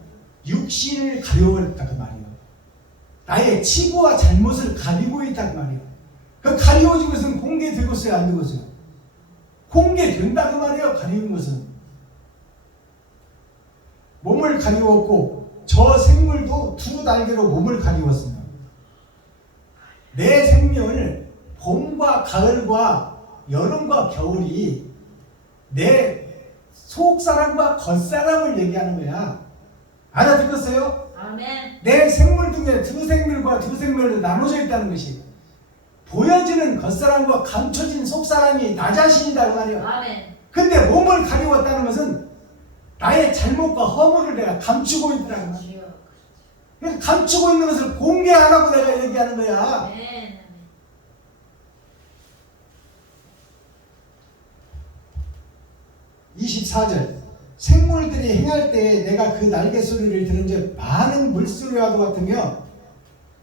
육신을 가리웠다 그 말이에요. 나의 치부와 잘못을 가리고 있다 그 말이에요. 그 가리워진 것은 공개되고 있어요, 안 되고 있어요? 공개된다 그 말이에요. 가리운 것은 몸을 가리웠고, 저 생물도 두 날개로 몸을 가리웠습니다. 내 생명을 봄과 가을과 여름과 겨울이 내 속사람과 겉사람을 얘기하는 거야. 알아듣겠어요? 아멘. 내 생물 중에 두 생물과 두 생물로 나눠져 있다는 것이, 보여지는 겉사람과 감춰진 속사람이 나 자신이다 그 말이야. 아멘. 근데 몸을 가리웠다는 것은 나의 잘못과 허물을 내가 감추고 있다는 거야. 주여. 그래서 감추고 있는 것을 공개 안 하고 내가 얘기하는 거야. 아멘. 24절 생물들이 행할 때에 내가 그 날개 소리를 들은즉 많은 물소리와도 같으며,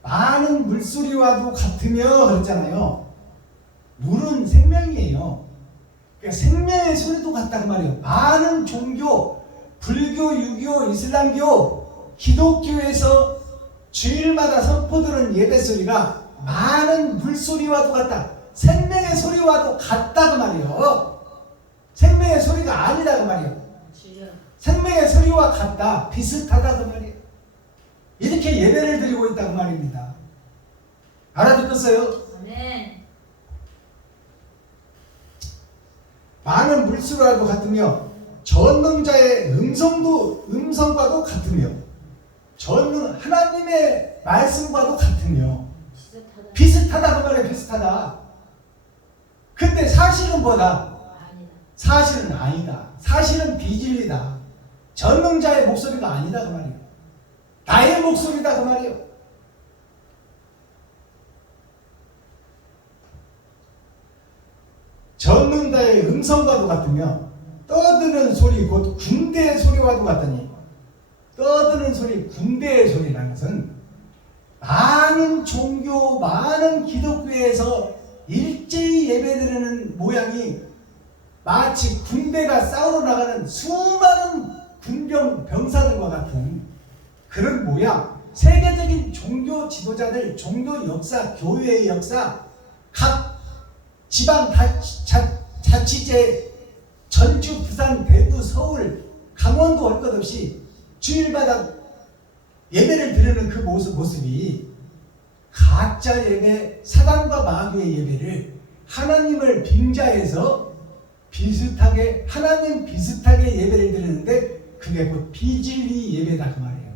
많은 물소리와도 같으며 그랬잖아요. 물은 생명이에요. 그러니까 생명의 소리도 같다고 말이에요. 많은 종교, 불교, 유교, 이슬람교, 기독교에서 주일마다 선포되는 예배소리가 많은 물소리와도 같다. 생명의 소리와도 같다 그 말이에요. 생명의 소리가 아니다 그 말이에요. 주여. 생명의 소리와 같다, 비슷하다 그 말이에요. 이렇게 예배를 드리고 있다 그 말입니다. 알아듣겠어요? 아멘. 많은 물소리와도 같으며 전능자의 음성과도 같으며, 하나님의 말씀과도 같으며 비슷하다 그 말이에요. 비슷하다. 근데 사실은 뭐다? 아니다. 사실은 아니다. 사실은 비진리다. 전능자의 목소리가 아니다 그 말이에요. 나의 목소리다 그 말이에요. 전능자의 음성과도 같으며 떠드는 소리 곧 군대의 소리와도 같더니, 떠드는 소리, 군대의 소리라는 것은 많은 종교, 많은 기독교에서 일제히 예배드리는 모양이 마치 군대가 싸우러 나가는 수많은 군병 병사들과 같은 그런 모양. 세계적인 종교 지도자들, 종교 역사, 교회의 역사, 각 지방 자치제, 전주, 부산, 대구, 서울, 강원도 할 것 없이 주일마다 예배를 드리는 그 모습이 가짜 예배, 사단과 마귀의 예배를 하나님을 빙자해서 비슷하게, 하나님 비슷하게 예배를 드리는데 그게 곧 비진리 예배다 그 말이에요.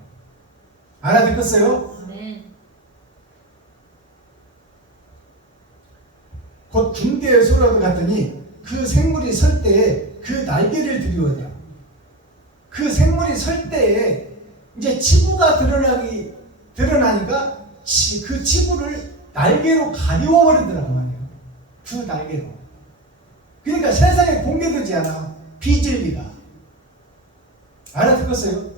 알아듣겠어요? 아멘. 곧 군대의 소리와도 같으니 그 생물이 설 때에 그 날개를 드리워야. 그 생물이 설 때에 이제 치부가 드러나니까 그 치부를 날개로 가리워 버리더라고 말이에요. 그 날개로. 그러니까 세상에 공개되지 않아. 비진리가. 알아듣겠어요?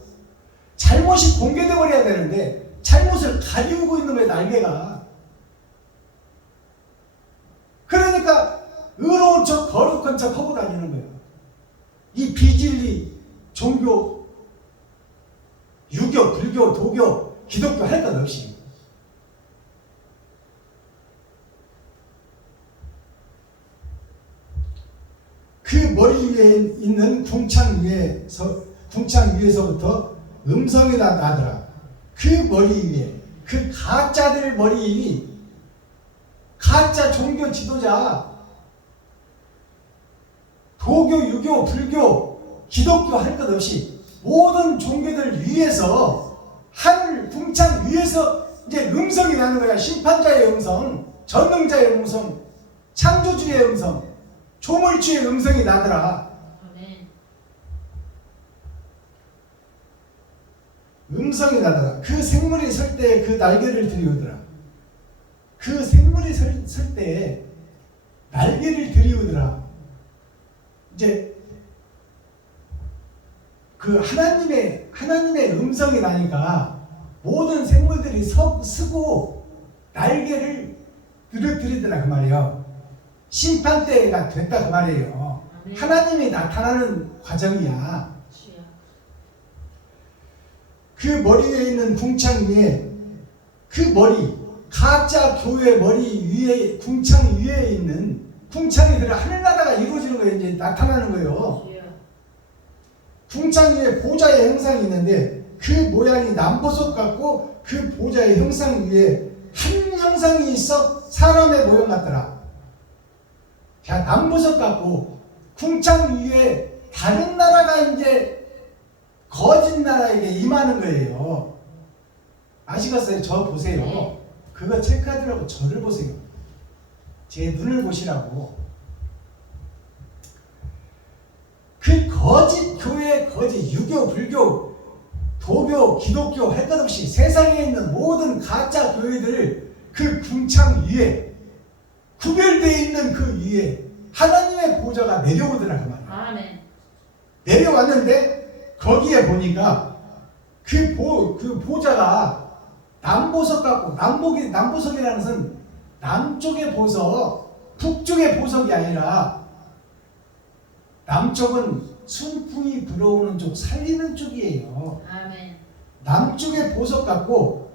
잘못이 공개돼 버려야 되는데 잘못을 가리우고 있는 거예요, 날개가. 그러니까 의로운 척, 거룩한 척 하고 다니는 거예요. 이 비진리, 종교, 유교, 불교, 도교, 기독교 할 것 없이. 그 머리 위에 있는 궁창 위에서부터 음성이 나더라. 그 머리 위에, 그 가짜들 머리 위, 가짜 종교 지도자, 도교, 유교, 불교, 기독교 할 것 없이 모든 종교들 위에서, 하늘 궁창 위에서 이제 음성이 나는 거야. 심판자의 음성, 전능자의 음성, 창조주의 음성, 조물주의 음성이 나더라. 아멘. 음성이 나더라. 그 생물이 설 때 그 날개를 들이우더라. 그 생물이 설 때 날개를 들이우더라. 이제 그 하나님의 음성이 나니까 모든 생물들이 서고 날개를 들이더라 그 말이에요. 심판 때가 됐다 그 말이에요. 아멘. 하나님이 나타나는 과정이야. 주여. 그 머리 위에 있는 궁창 위에 그 머리 가짜 교회 머리 위에 궁창 위에 있는 궁창이 들어 하늘나라가 이루어지는 거예요. 이제 나타나는 거예요. 주여. 궁창 위에 보좌의 형상이 있는데 그 모양이 남보석 같고 그 보좌의 형상 위에 한 형상이 있어 사람의 모양 같더라. 자, 남보석 같고 궁창 위에 다른 나라가 이제 거짓 나라에게 임하는 거예요. 아시겠어요? 저 보세요. 네. 그거 체크하더라고. 저를 보세요. 제 눈을 보시라고. 그 거짓 교회, 거짓 유교, 불교, 도교, 기독교 할 것 없이 세상에 있는 모든 가짜 교회들을 그 궁창 위에 구별되어 있는 그 위에 하나님의 보좌가 내려오더라 그 말이에요. 아멘. 내려왔는데 거기에 보니까 그 보좌가 남보석 같고 남보석이라는 것은 남쪽의 보석, 북쪽의 보석이 아니라 남쪽은 순풍이 불어오는 쪽, 살리는 쪽이에요. 아멘. 남쪽의 보석 같고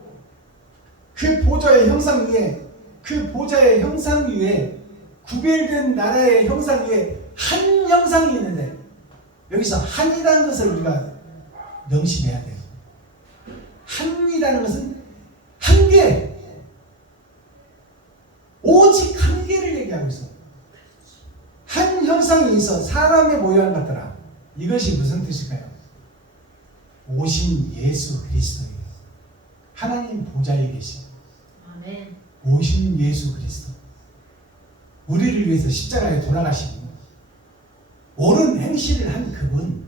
그 보좌의 형상 위에 구별된 나라의 형상 위에 한 형상이 있는데 여기서 한이라는 것을 우리가 명심해야 돼요. 한이라는 것은 한 개, 오직 한 개를 얘기하고 있어. 한 형상이 있어 사람의 모양 같더라. 이것이 무슨 뜻일까요? 오신 예수 그리스도예요. 하나님 보좌에 계신 아멘. 오신 예수 그리스도, 우리를 위해서 십자가에 돌아가시고 옳은 행실을 한 그분,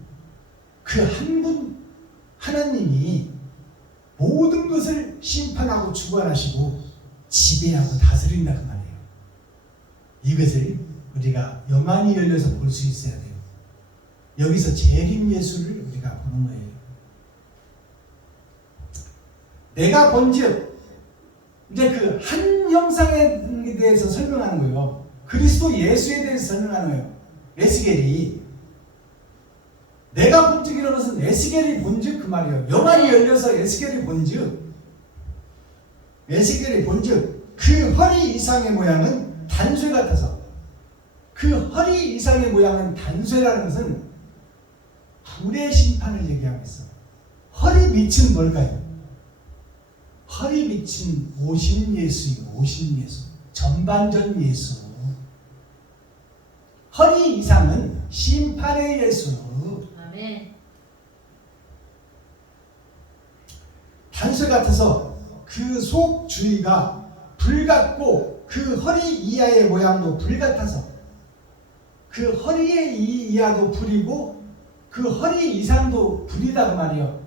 그 한 분 하나님이 모든 것을 심판하고 주관하시고 지배하고 다스린다 그 말이에요. 이것을 우리가 영안이 열려서 볼 수 있어야 돼요. 여기서 재림 예수를 우리가 보는 거예요. 내가 본즉, 이제 그 한 형상에 대해서 설명하는 거예요. 그리스도 예수에 대해서 설명하는 거예요. 에스겔이. 내가 본즉이라는 것은 에스겔이 본즉 그 말이에요. 영안이 열려서 에스겔이 본즉. 에스겔이 본즉 그 허리 이상의 모양은 단쇠 같아서, 그 허리 이상의 모양은 단쇠라는 것은 불의 심판을 얘기하고 있어. 허리 밑은 뭘까요? 허리 밑은 오신 예수이고, 오신 예수, 전반전 예수. 허리 이상은 심판의 예수. 아멘. 단쇠 같아서 그 속 주위가 불 같고 그 허리 이하의 모양도 불 같아서 그 허리의 이하도 불이고 그 허리 이상도 불이다 그 말이에요.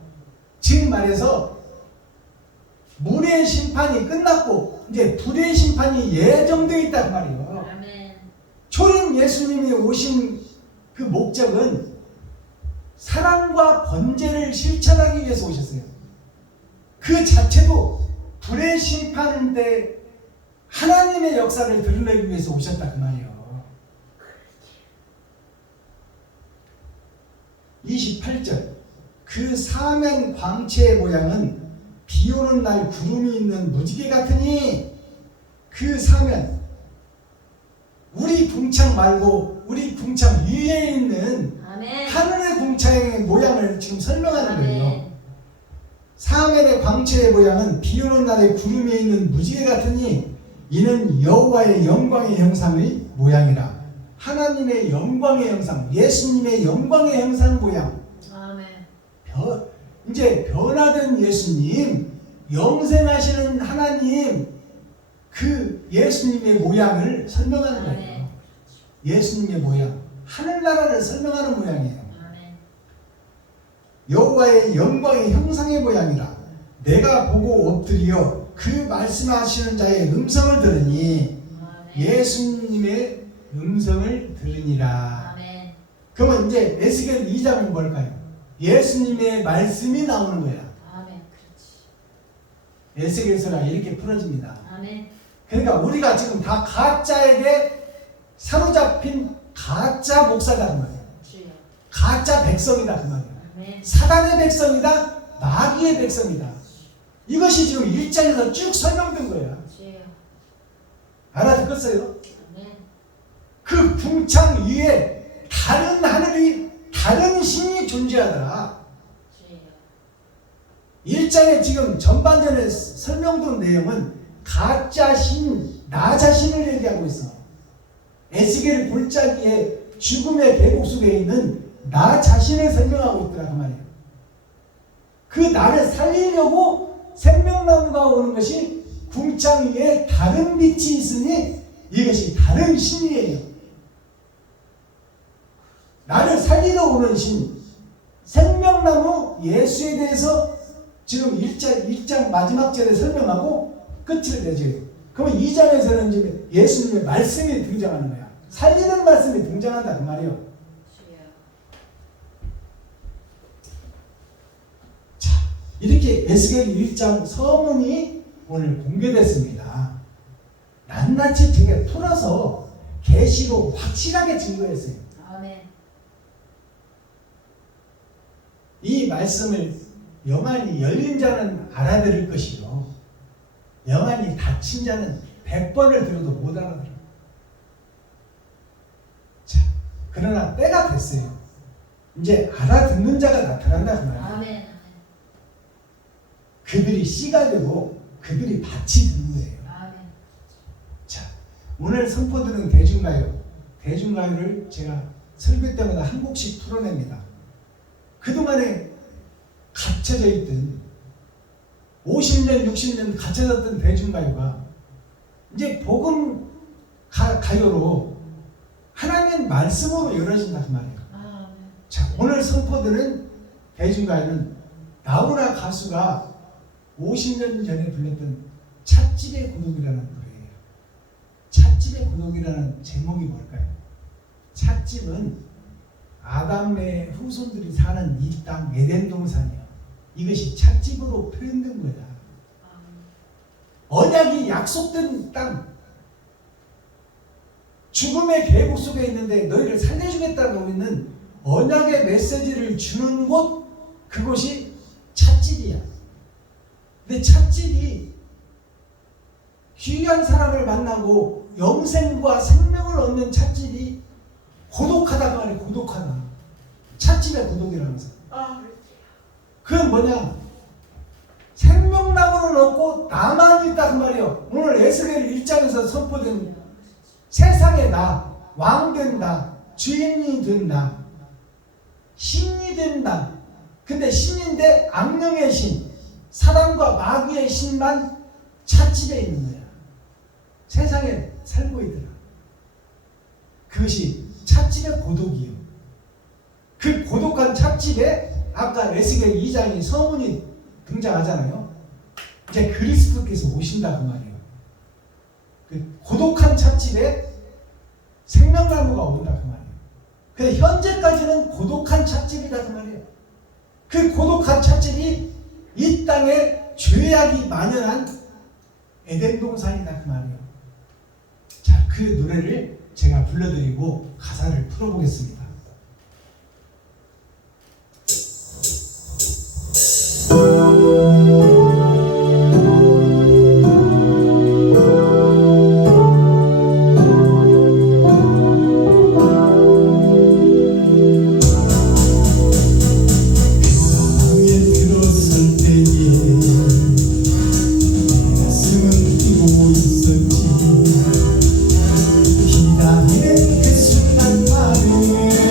즉 말해서 물의 심판이 끝났고 이제 불의 심판이 예정되어 있다 그 말이에요. 아멘. 초림 예수님이 오신 그 목적은 사랑과 번제를 실천하기 위해서 오셨어요. 그 자체도 불의 심판인데 하나님의 역사를 드러내기 위해서 오셨다 그 말이에요. 28절 그 사면 광채의 모양은 비 오는 날 구름이 있는 무지개 같으니, 그 사면 우리 궁창 말고 우리 궁창 위에 있는 아멘. 하늘의 궁창의 모양을 지금 설명하는 거예요. 아멘. 사면의 광채의 모양은 비 오는 날에 구름이 있는 무지개 같으니 이는 여호와의 영광의 형상의 모양이라. 하나님의 영광의 형상, 예수님의 영광의 형상 모양. 아멘. 이제 변화된 예수님, 영생하시는 하나님, 그 예수님의 모양을 설명하는 거예요. 아멘. 예수님의 모양, 하늘나라를 설명하는 모양이에요. 아멘. 여호와의 영광의 형상의 모양이라. 내가 보고 엎드려 그 말씀하시는 자의 음성을 들으니 예수님의 음성을 들으니라. 아멘. 그러면 이제 에스겔 2장은 뭘까요? 예수님의 말씀이 나오는 거야. 아멘. 그렇지. 에스겔서가 이렇게 풀어집니다. 아멘. 그러니까 우리가 지금 다 가짜에게 사로잡힌 가짜 목사다 그 말이야. 주여. 가짜 백성이다 그 말이야. 아멘. 사단의 백성이다, 마귀의 백성이다. 이것이 지금 1장에서 쭉 설명된 거야. 주여. 알아듣겠어요? 아멘. 그 궁창 위에 다른 하늘이, 다른 신이 존재하더라. 주여. 1장에 지금 전반전에 설명된 내용은 가짜 신, 나 자신을 얘기하고 있어. 에스겔 골짜기에 죽음의 계곡 속에 있는 나 자신을 설명하고 있더라 그 말이에요. 그 나를 살리려고 생명나무가 오는 것이 궁창 위에 다른 빛이 있으니 이것이 다른 신이에요. 나를 살리러 오는 신, 생명나무 예수에 대해서 지금 1장 마지막 절에 설명하고 끝을 내줘요. 그러면 2장에서는 이제 예수님의 말씀이 등장하는 거야. 살리는 말씀이 등장한다 그 말이에요. 주여. 자, 이렇게 에스겔 1장 서문이 오늘 공개됐습니다. 낱낱이 되게 풀어서 계시로 확실하게 증거했어요. 아멘. 이 말씀을 영안이 열린 자는 알아들을 것이요, 영안이 닫힌 자는 100번을 들어도 못 알아들어요. 자, 그러나 때가 됐어요. 이제 알아듣는 자가 나타난다 그 말이에요. 아멘. 그들이 씨가 되고 그들이 밭이 되는 거예요. 아멘. 자, 오늘 선포드는 대중가요. 대중가요를 제가 설교 때마다 한 곡씩 풀어냅니다. 그동안에 갇혀져 있던 50년, 60년 갇혀졌던 대중가요가 이제 복음 가요로 하나님 말씀으로 열어진다 그 말이에요. 아멘. 자, 오늘 선포드는 대중가요는 나훈아 가수가 50년 전에 불렀던 찻집의 고독이라는 노래예요. 찻집의 고독이라는 제목이 뭘까요? 찻집은 아담의 후손들이 사는 이 땅 에덴 동산이에요. 이것이 찻집으로 표현된 거야. 언약이 약속된 땅, 죽음의 계곡 속에 있는데 너희를 살려주겠다고 있는 언약의 메시지를 주는 곳, 그곳이 찻집이야. 근데 찻집이 귀한 사람을 만나고 영생과 생명을 얻는 찻집이 고독하다고 하네. 고독하다. 찻집의 고독이라면서. 그건 뭐냐? 생명나무는 없고 나만 있다 그 말이에요. 오늘 에스겔 1장에서 선포된 세상의 나, 왕된 나, 주인이 된 나, 신이 된 나. 근데 신인데 악령의 신, 사단과 마귀의 신만 찻집에 있는 거야. 세상에 살고 있더라. 그것이 찻집의 고독이요. 그 고독한 찻집에 아까 에스겔 2장이 서문이 등장하잖아요. 이제 그리스도께서 오신다 그 말이에요. 그 고독한 찻집에 생명나무가 온다 그 말이에요. 근데 현재까지는 고독한 찻집이다 그 말이에요. 그 고독한 찻집이 이 땅에 죄악이 만연한 에덴 동산이다 그 말이에요. 자, 그 노래를 제가 불러드리고 가사를 풀어보겠습니다. 기다리는 그 순간 말에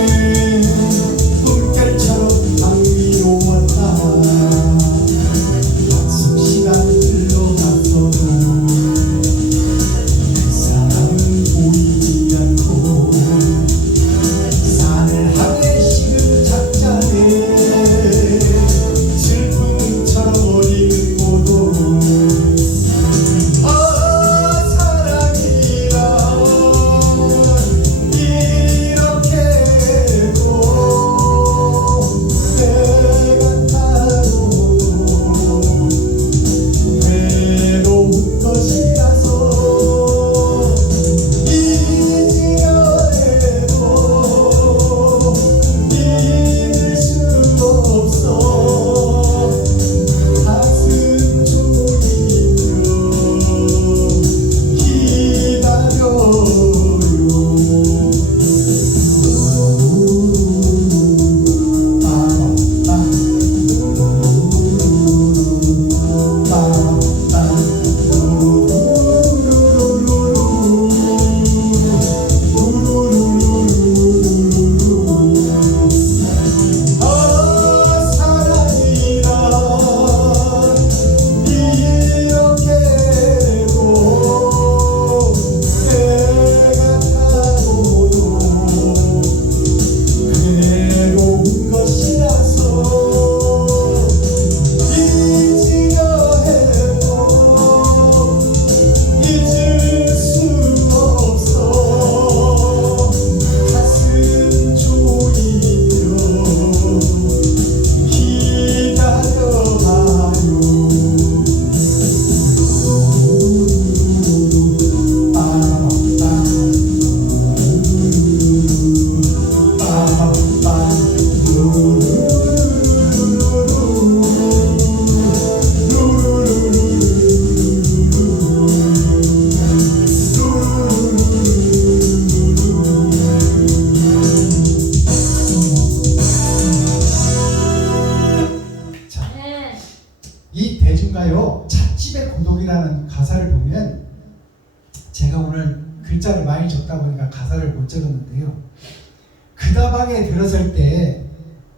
그 다방에 들어설 때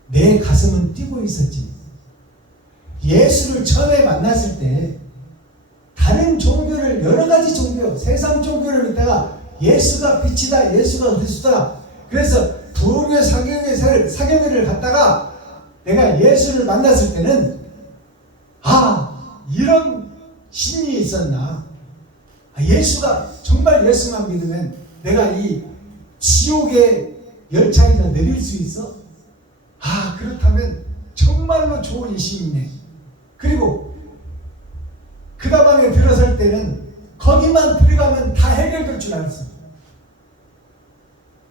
내 가슴은 뛰고 있었지. 예수를 처음에 만났을 때 다른 종교를 여러 가지 종교, 세상 종교를 믿다가 예수가 빛이다, 예수가 그리스도다. 그래서 도교 사경회를 갔다가 내가 예수를 만났을 때는 이런 신이 있었나. 예수가 정말 예수만 믿으면 내가 이 지옥의 열차에서 내릴 수 있어? 그렇다면 정말로 좋은 신이네. 그리고 그 다방에 들어설 때는 거기만 들어가면 다 해결될 줄 알았어.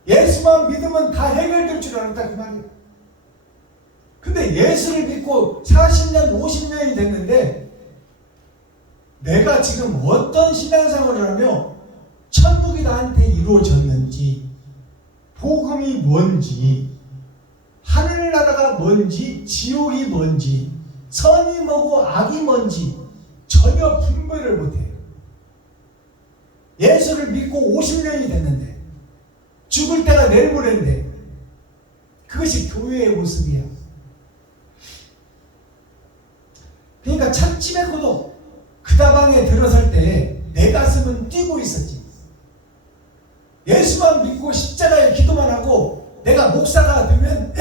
예수만 믿으면 다 해결될 줄 알았다 그 말이야. 근데 예수를 믿고 40년 50년이 됐는데 내가 지금 어떤 신앙생활을 하며 천국이 나한테 이루어졌는지, 복음이 뭔지, 하늘나라가 뭔지, 지옥이 뭔지, 선이 뭐고 악이 뭔지 전혀 분별을 못해요. 예수를 믿고 50년이 됐는데, 죽을 때가 내일 모레인데, 그것이 교회의 모습이야. 그러니까 찻집의 고독, 그 다방에 들어설 때 내 가슴은 뛰고 있었지. 예수만 믿고 십자가에 기도만 하고 내가 목사가 되면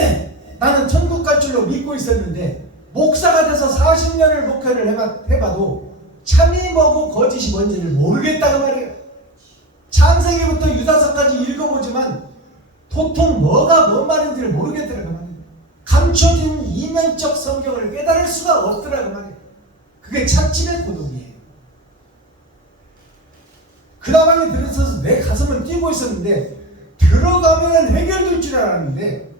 나는 천국 갈 줄로 믿고 있었는데, 목사가 돼서 40년을 목회를 해봐도 참이 뭐고 거짓이 뭔지를 모르겠다고 말이에요. 창세기부터 유다서까지 읽어보지만 도통 뭐가 뭔 말인지를 모르겠더라고 말이에요. 감춰진 이면적 성경을 깨달을 수가 없더라고 말이에요. 그게 찻집의 고독이에요. 그 다방에 들어서서 내 가슴은 뛰고 있었는데, 들어가면 해결될 줄 알았는데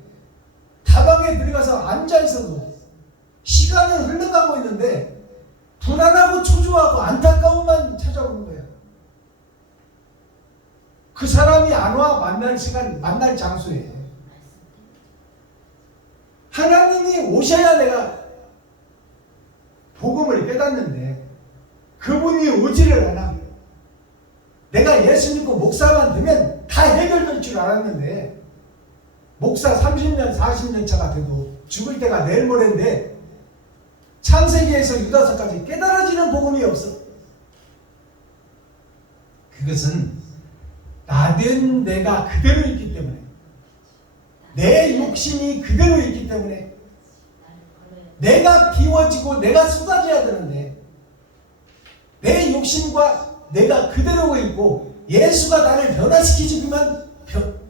다방에 들어가서 앉아있어도 시간은 흘러가고 있는데 불안하고 초조하고 안타까움만 찾아오는 거야. 그 사람이 안 와. 만날 시간, 만날 장소에 하나님이 오셔야 내가 복음을 깨닫는데 그분이 오지를 않아. 내가 예수 믿고 목사만 되면 다 해결될 줄 알았는데, 목사 30년 40년 차가 돼도 죽을 때가 내일 모레인데 창세기에서 유다서까지 깨달아지는 복음이 없어. 그것은 나된 내가 그대로 있기 때문에, 내 욕심이 그대로 있기 때문에 내가 비워지고 내가 쏟아져야 되는데 내 욕심과 내가 그대로 있고 예수가 나를 변화시키기만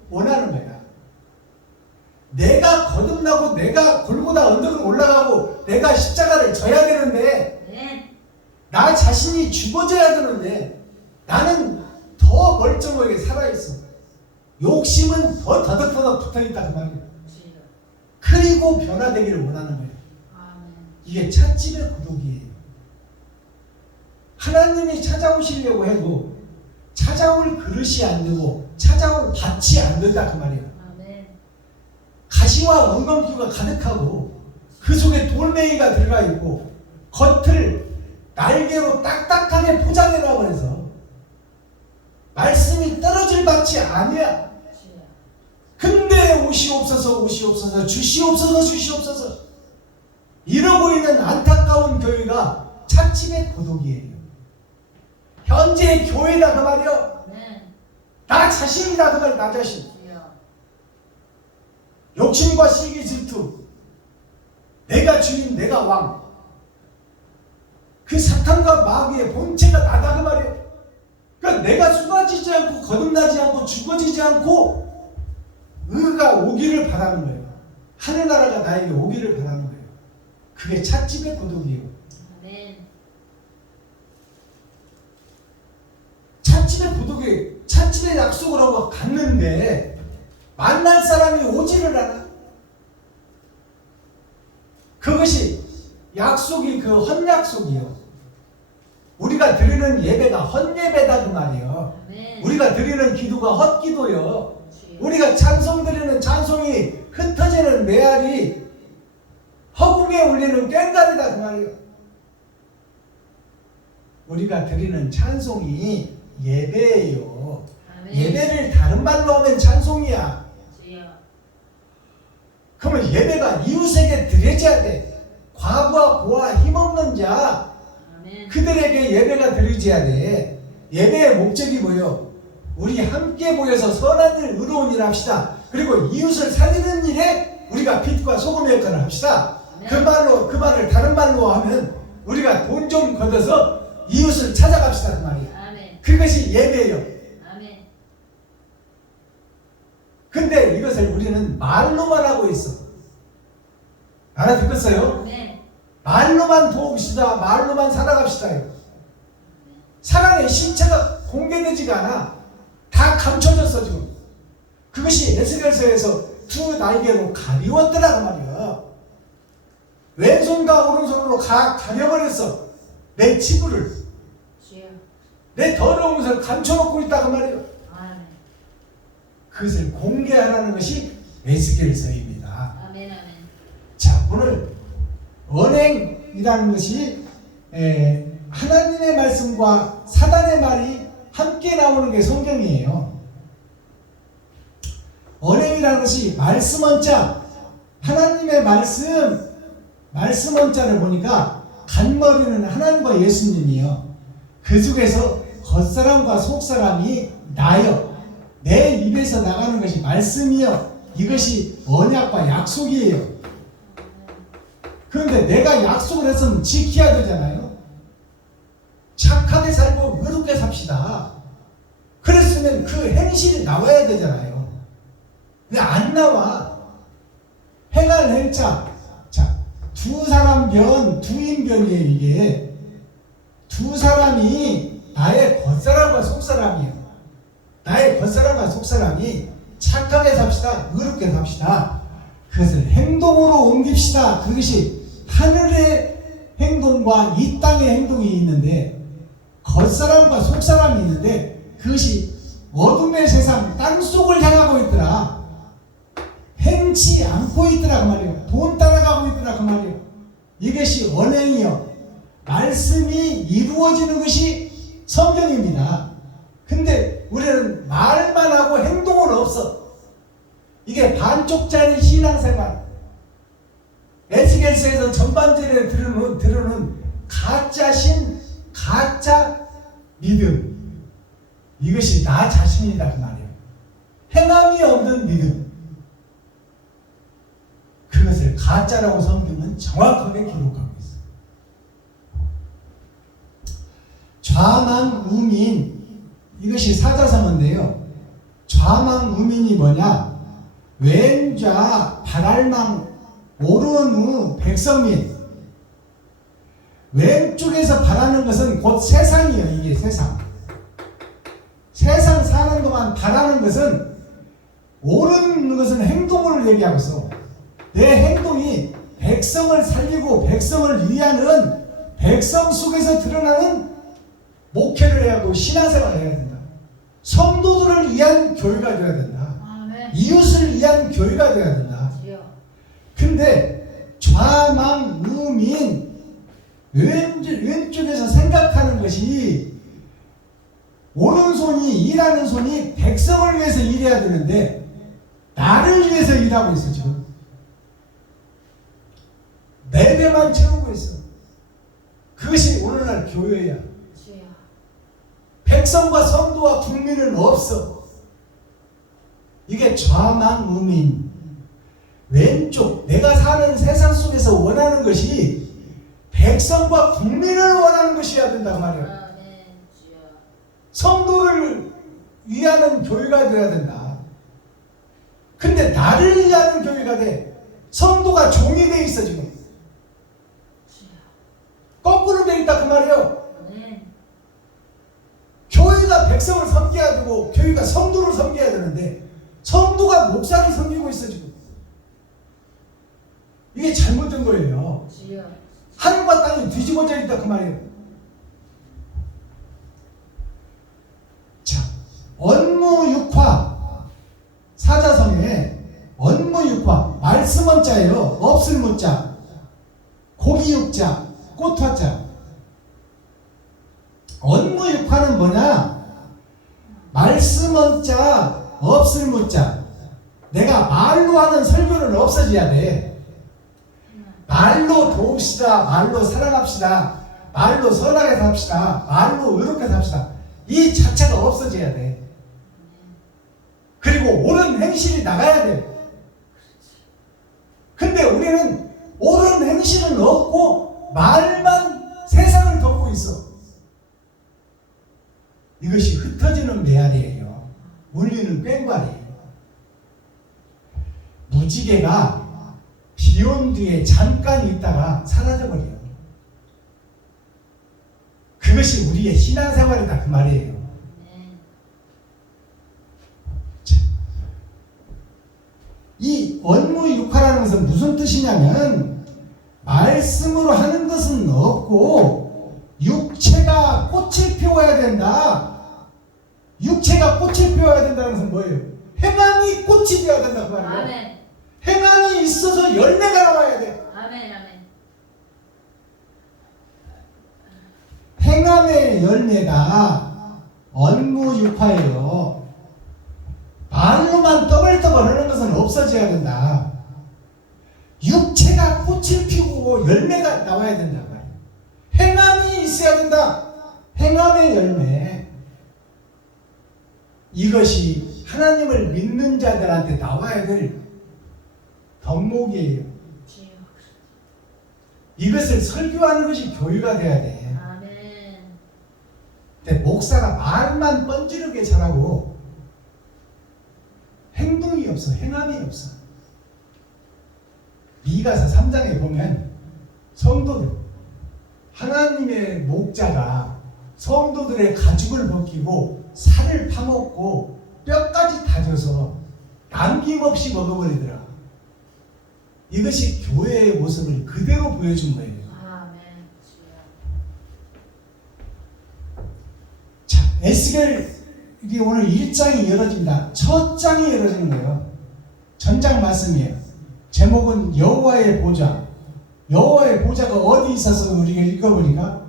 원하는 거야. 내가 거듭나고 내가 골고다 언덕을 올라가고 내가 십자가를 져야 되는데, 나 자신이 죽어져야 되는데 나는 더 멀쩡하게 살아있어. 욕심은 더 더덕더덕 붙어있다 그 말이야. 그리고 변화되기를 원하는 거야. 이게 찻집의 고독이에요. 하나님이 찾아오시려고 해도 찾아올 그릇이 안 되고 찾아올 밭이 안 된다 그 말이야. 가시와 원검기가 가득하고 그 속에 돌멩이가 들어가 있고 겉을 날개로 딱딱하게 포장해 놔버려서 말씀이 떨어질 밭이 아니야. 근데 오시옵소서 오시옵소서 주시옵소서 주시옵소서 이러고 있는 안타까운 교회가 찻집의 고독이에요. 현재 교회다 그 말이요. 나 자신이다 그 말. 나 자신. 욕심과 시기 질투, 내가 주인 내가 왕, 그 사탄과 마귀의 본체가 나다 그 말이에요. 그러니까 내가 쏟아지지 않고 거듭나지 않고 죽어지지 않고 의가 오기를 바라는 거예요. 하늘나라가 나에게 오기를 바라는 거예요. 그게 찻집의 고독이에요. 찻집의 고독이, 찻집의 약속을 하고 갔는데 만날 사람이 오지를 않아. 그것이 약속이 그 헛약속이요. 우리가 드리는 예배가 헛예배다 그 말이요. 우리가 드리는 기도가 헛기도요. 우리가 찬송 드리는 찬송이 흩어지는 메아리, 허공에 울리는 꽹과리다 그 말이요. 우리가 드리는 찬송이 예배예요. 예배를 다른 말로 하면 찬송이야. 그러면 예배가 이웃에게 드려져야 돼. 과부와 고아 힘없는 자 아멘. 그들에게 예배가 드려져야 돼. 예배의 목적이 뭐예요? 우리 함께 모여서 선한 일, 의로운 일 합시다. 그리고 이웃을 살리는 일에 우리가 빛과 소금의 역할을 합시다. 그 말을 다른 말로 하면 우리가 돈 좀 걷어서 이웃을 찾아갑시다 그 말이야. 아멘. 그것이 예배예요. 아멘. 근데 이것을 우리는 말로만 하고 있어. 알아듣겠어요? 아멘. 말로만 도웁시다. 말로만 살아갑시다요. 사랑의 실체가 공개되지가 않아. 다 감춰졌어 지금. 그것이 에스겔서에서 두 날개로 가리웠더라 그 말이야. 왼손과 오른손으로 가려버렸어. 내 치부를, 주여. 내 더러운 것을 감춰놓고 있다 그 말이야. 아멘. 그것을 공개하라는 것이 에스겔서입니다. 아멘. 아멘. 자, 오늘 언행이라는 것이 하나님의 말씀과 사단의 말이 함께 나오는 게 성경이에요. 언행이라는 것이 말씀 원자, 하나님의 말씀 원자를 보니까 간머리는 하나님과 예수님이요. 그 중에서 겉사람과 속사람이 나요. 내 입에서 나가는 것이 말씀이요. 이것이 언약과 약속이에요. 그런데 내가 약속을 했으면 지켜야 되잖아요. 착하게 살고 의롭게 삽시다. 그랬으면 그 행실이 나와야 되잖아요. 근데 안 나와. 행할 행자. 자, 두 사람 변, 두인변이에요 이게. 두 사람이 나의 겉사람과 속사람이에요. 나의 겉사람과 속사람이 착하게 삽시다. 의롭게 삽시다. 그것을 행동으로 옮깁시다. 그것이 하늘의 행동과 이 땅의 행동이 있는데 겉사람과 속사람이 있는데 그것이 어둠의 세상 땅속을 향하고 있더라. 행치 않고 있더라 그 말이에요. 돈 따라가고 있더라 그 말이에요. 이것이 언행이요. 말씀이 이루어지는 것이 성경입니다. 근데 우리는 말만 하고 행동은 없어. 이게 반쪽짜리 신앙생활. 에스겔서에서 전반절에 들으는 가짜 신, 가짜 믿음. 이것이 나 자신이다 그 말이에요. 행함이 없는 믿음. 그것을 가짜라고 성경은 정확하게 기록하고 있어요. 좌망우민, 이것이 사자성어인데요. 좌망우민이 뭐냐? 왼좌 발알망 오른우 백성민. 왼쪽에서 바라는 것은 곧 세상이에요. 이게 세상. 세상 사는 동안 바라는 것은 옳은 것은 행동을 얘기하고 있어. 내 행동이 백성을 살리고 백성을 위하는 백성 속에서 드러나는 목회를 해야 하고 신앙생활을 해야 된다. 성도들을 위한 교회가 되어야 된다. 아멘. 이웃을 위한 교회가 되어야 된다. 주여. 근데 좌망우민 왼쪽에서 생각하는 것이 오른손이 일하는 손이 백성을 위해서 일해야 되는데 나를 위해서 일하고 있어 지금. 내 배만 채우고 있어. 그것이 오늘날 교회야. 주여. 백성과 성도와 국민은 없어. 이게 좌망우민. 왼쪽 내가 사는 세상 속에서 원하는 것이 백성과 국민을 원하는 것이어야 된단 말이야. 아멘. 주여. 성도를 위하는 교회가 되어야 된다. 근데 나를 위하는 교회가 돼. 성도가 종이 돼 있어 지금. 주여. 거꾸로 돼 있다 그 말이에요. 아멘. 교회가 백성을 섬겨야 되고 교회가 성도를 섬겨야 되는데 성도가 목사를 섬기고 있어 지금. 이게 잘못된 거예요. 주여. 하늘과 땅이 뒤집어져 있다 그 말이에요. 자, 언무육화. 사자성에 언무육화. 말씀 원자예요. 없을 무자. 고기육자. 꽃화자. 언무육화는 뭐냐? 말씀 원자 없을 무자. 내가 말로 하는 설교는 없어져야 돼. 말로 도웁시다. 말로 사랑합시다. 말로 선하게 삽시다. 말로 의롭게 삽시다. 이 자체가 없어져야 돼. 그리고 옳은 행실이 나가야 돼. 근데 우리는 옳은 행실은 없고 말만 세상을 덮고 있어. 이것이 흩어지는 메아리예요. 울리는 꽹과리예요. 무지개가 비 온 뒤에 잠깐 있다가 사라져버려요. 그것이 우리의 신앙생활이다 그 말이에요. 이 원무육화라는 것은 무슨 뜻이냐면 말씀으로 하는 것은 없고 육체가 꽃을 피워야 된다. 육체가 꽃을 피워야 된다는 것은 뭐예요? 행함이 꽃이 되어야 된다 그 말이에요. 아멘. 행함이 있어서 열매가 나와야 돼. 아멘. 아멘. 행함의 열매가 원무육화예요. 말로만 떠벌떠벌 하는 것은 없어져야 된다. 육체가 꽃을 피우고 열매가 나와야 된다. 행함이 있어야 된다. 행함의 열매. 이것이 하나님을 믿는 자들한테 나와야 될 덕목이에요. 주여. 이것을 설교하는 것이 교회가 돼야 돼. 아멘. 근데 목사가 말만 뻔지르게 잘하고 행동이 없어. 행함이 없어. 미가서 3장에 보면 성도들, 하나님의 목자가 성도들의 가죽을 벗기고 살을 파먹고 뼈까지 다져서 남김없이 먹어버리더라. 이것이 교회의 모습을 그대로 보여준 거예요. 아멘. 주여. 자, 에스겔이 오늘 1장이 열어집니다. 첫 장이 열어지는 거예요. 전장 말씀이에요. 제목은 여호와의 보좌. 여호와의 보좌가 어디 있어서 우리가 읽어보니까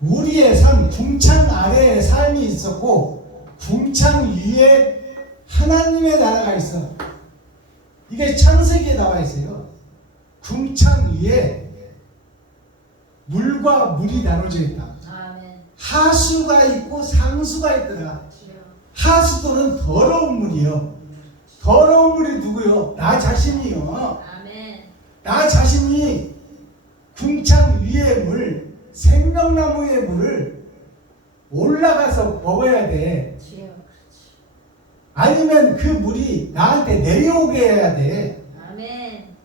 우리의 삶, 궁창 아래에 삶이 있었고 궁창 위에 하나님의 나라가 있어. 이게 창세기에 나와 있어요. 궁창 위에 물과 물이 나눠져 있다. 아멘. 하수가 있고 상수가 있더라. 주여. 하수도는 더러운 물이요. 더러운 물이 누구요? 나 자신이요. 아멘. 나 자신이 궁창 위의 물, 생명나무의 물을 올라가서 먹어야 돼. 주여. 그렇지. 아니면 그 물이 나한테 내려오게 해야 돼. 아멘.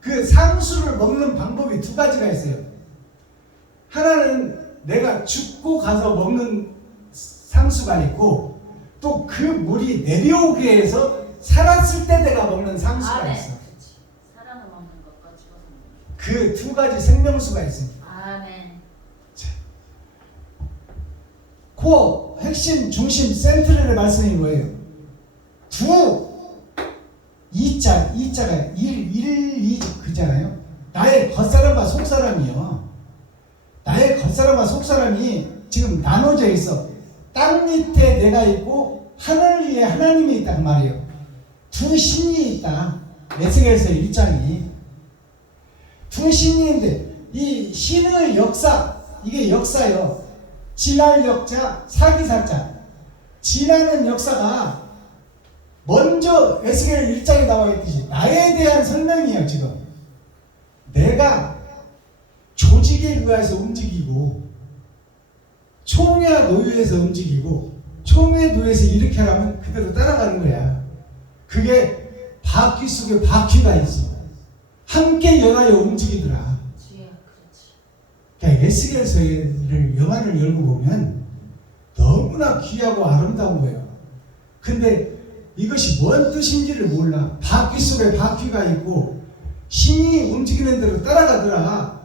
그 상수를 먹는 방법이 두 가지가 있어요. 하나는 내가 죽고 가서 먹는 상수가 있고 또 그 물이 내려오게 해서 살았을 때 내가 먹는 상수가 아멘. 있어. 그렇지. 사랑을 먹는 것과 죽어서 먹는 그 두 가지 생명수가 있습니다. 것. 아멘. 코어 핵심 중심 센트럴의 말씀이 뭐예요? 이자가 2 그잖아요. 나의 겉사람과 속사람이요. 나의 겉사람과 속사람이 지금 나눠져 있어. 땅 밑에 내가 있고 하늘 위에 하나님이 있단 말이에요. 두 신이 있다. 에스겔서 1장이 두 신이 있는데 이 신의 역사, 이게 역사요. 지날 역자, 사기사자. 지나는 역사가 먼저 에스겔 1장에 나와 있듯이 나에 대한 설명이에요. 지금 내가 조직에 의해서 움직이고 총회와 노예에서 움직이고 총회 노예에서 이렇게 하라면 그대로 따라가는 거야. 그게 바퀴 속에 바퀴가 있어. 함께 연하여 움직이더라. 주여. 그렇지. 그러니까 에스겔서를 영화를 열고 보면 너무나 귀하고 아름다운 거예요. 근데 이것이 뭔 뜻인지를 몰라. 바퀴 속에 바퀴가 있고 신이 움직이는 대로 따라가더라.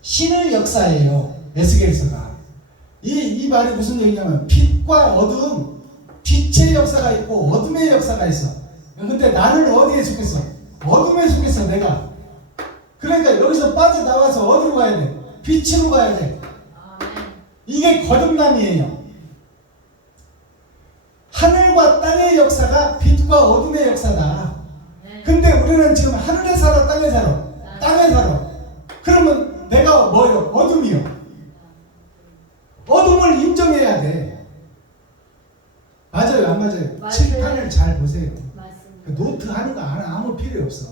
신의 역사예요. 에스겔서가. 이 말이 무슨 얘기냐면 빛과 어둠, 빛의 역사가 있고 어둠의 역사가 있어. 근데 나는 어디에 속했어? 어둠에 속했어 내가. 그러니까 여기서 빠져나와서 어디로 가야 돼? 빛으로 가야 돼. 아멘. 이게 거듭남이에요. 하늘과 땅의 역사가 빛과 어둠의 역사다. 네. 근데 우리는 지금 하늘에 살아 땅에 살아. 땅에 살아. 그러면 내가 뭐요? 어둠이요. 어둠을 인정해야 돼. 맞아요, 안 맞아요? 맞아요. 칠판을 잘 보세요. 맞습니다. 노트 하는 거 아무 필요 없어.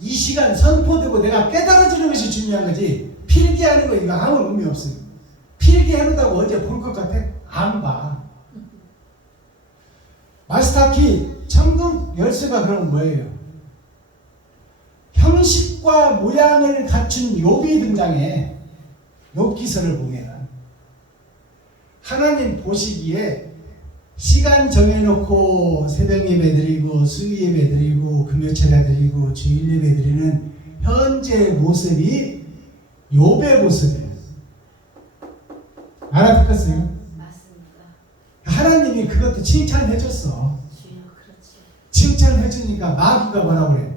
이 시간 선포되고 내가 깨달아지는 것이 중요한 거지. 필기하는 거 이거 아무 의미 없어요. 필기한다고 어제 본 것 같아? 안 봐. 마스터키 천국 열쇠가 그럼 뭐예요? 형식과 모양을 갖춘 욥이 등장해. 욥기서를 보면 하나님 보시기에 시간 정해놓고 새벽 예배 드리고 수요 예배 드리고 금요철에 드리고 주일 예배 드리는 현재 모습이 욥의 모습이에요. 알아듣겠어요? 맞습니다. 하나님이 그것도 칭찬해줬어. 주여 그렇지. 칭찬해주니까 마귀가 뭐라고 그래?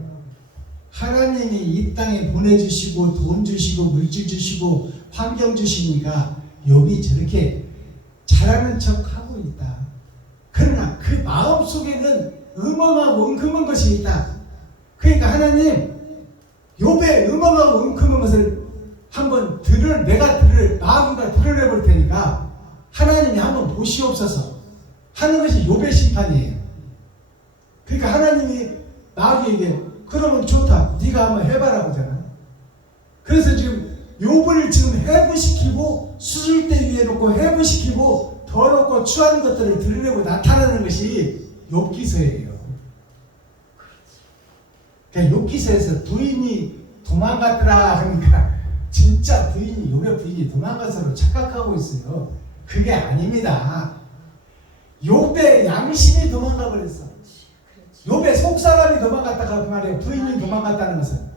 하나님이 이 땅에 보내주시고 돈 주시고 물질 주시고 환경 주시니까 욥이 저렇게 잘하는 척하고 있다. 그러나 그 마음속에는 음험하고 웅큼한 것이 있다. 그러니까 하나님 욥의 음험하고 웅큼한 것을 한번 마귀가 드러내볼 테니까 하나님이 한번 보시옵소서 하는 것이 욥의 심판이에요. 그러니까 하나님이 마귀에게 그러면 좋다. 네가 한번 해봐라 그러잖아. 그래서 지금 욥을 지금 해부시키고 수술대 위에 놓고 해부시키고 더럽고 추한 것들을 드러내고 나타내는 것이 욥기서예요. 그러니까 욥기서에서 부인이 도망갔더라 하니까 진짜 욥의 부인이 도망가서로 착각하고 있어요. 그게 아닙니다. 욥의 양심이 도망가 버렸어. 욥의 속사람이 도망갔다가 그 말이에요. 부인이 도망갔다는 것은.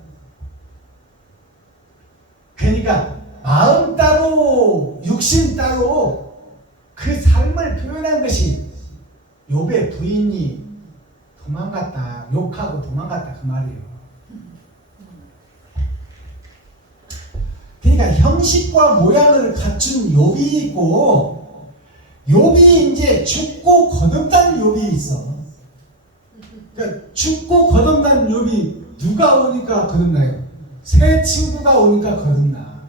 그러니까 마음 따로 육신 따로 그 삶을 표현한 것이 욥의 부인이 도망갔다, 욕하고 도망갔다 그 말이에요. 그러니까 형식과 모양을 갖춘 욥이 있고 욥이 이제 죽고 거듭난 욥이 있어. 그러니까 죽고 거듭난 욥이 누가 오니까 거듭나요? 새 친구가 오니까 거듭나.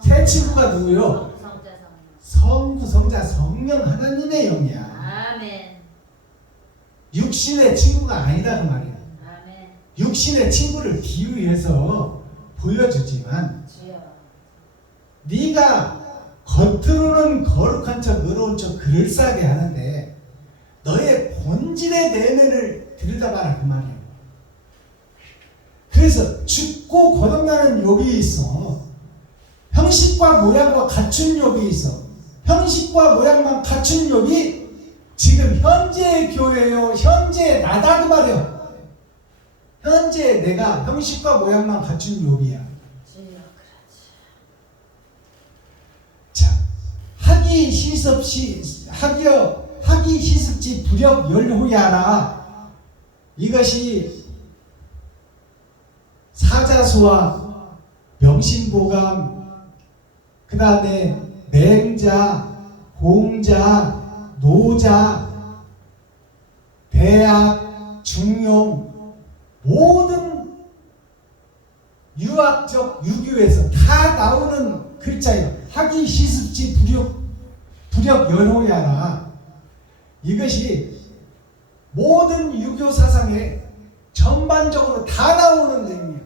새 친구가 누구요? 성부, 성자, 성령 하나님의 영이야. 아멘. 육신의 친구가 아니다 그 말이야. 아멘. 육신의 친구를 비유해서 보여주지만 주여. 네가 겉으로는 거룩한 척 의로운 척 그럴싸하게 하는데 너의 본질의 내면을 들여다봐라 그 말이에요. 그래서 죽고 거듭나는 욥이 있어. 형식과 모양과 갖춘 욥이 있어. 형식과 모양만 갖춘 욥이 지금 현재의 교회요, 현재의 나다 그 말이에요. 현재 내가 형식과 모양만 갖춘 욥이야. 주여 그렇지. 자, 하기 시습지 불역 열호야라. 이것이 사자수와 명심보감, 그 다음에 맹자, 공자, 노자, 대학, 중용, 모든 유학적 유교에서 다 나오는 글자예요. 하기 시습지 불역 열호야라. 이것이 모든 유교 사상에 전반적으로 다 나오는 내용이에요.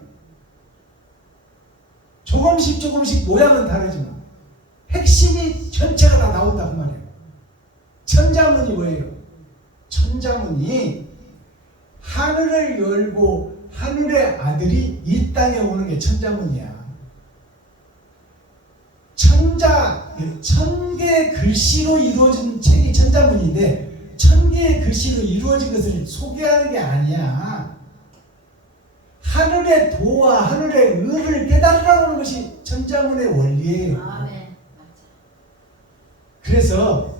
조금씩 모양은 다르지만 핵심이 전체가 다 나온다 그 말이에요. 천자문이 뭐예요? 천자문이 하늘을 열고 하늘의 아들이 이 땅에 오는 게 천자문이야. 천개의 글씨로 이루어진 책이 천자문인데 천개의 글씨로 이루어진 것을 소개하는 게 아니야. 하늘의 도와 하늘의 의를 깨달으라고 하는 것이 천자문의 원리예요. 아멘. 그래서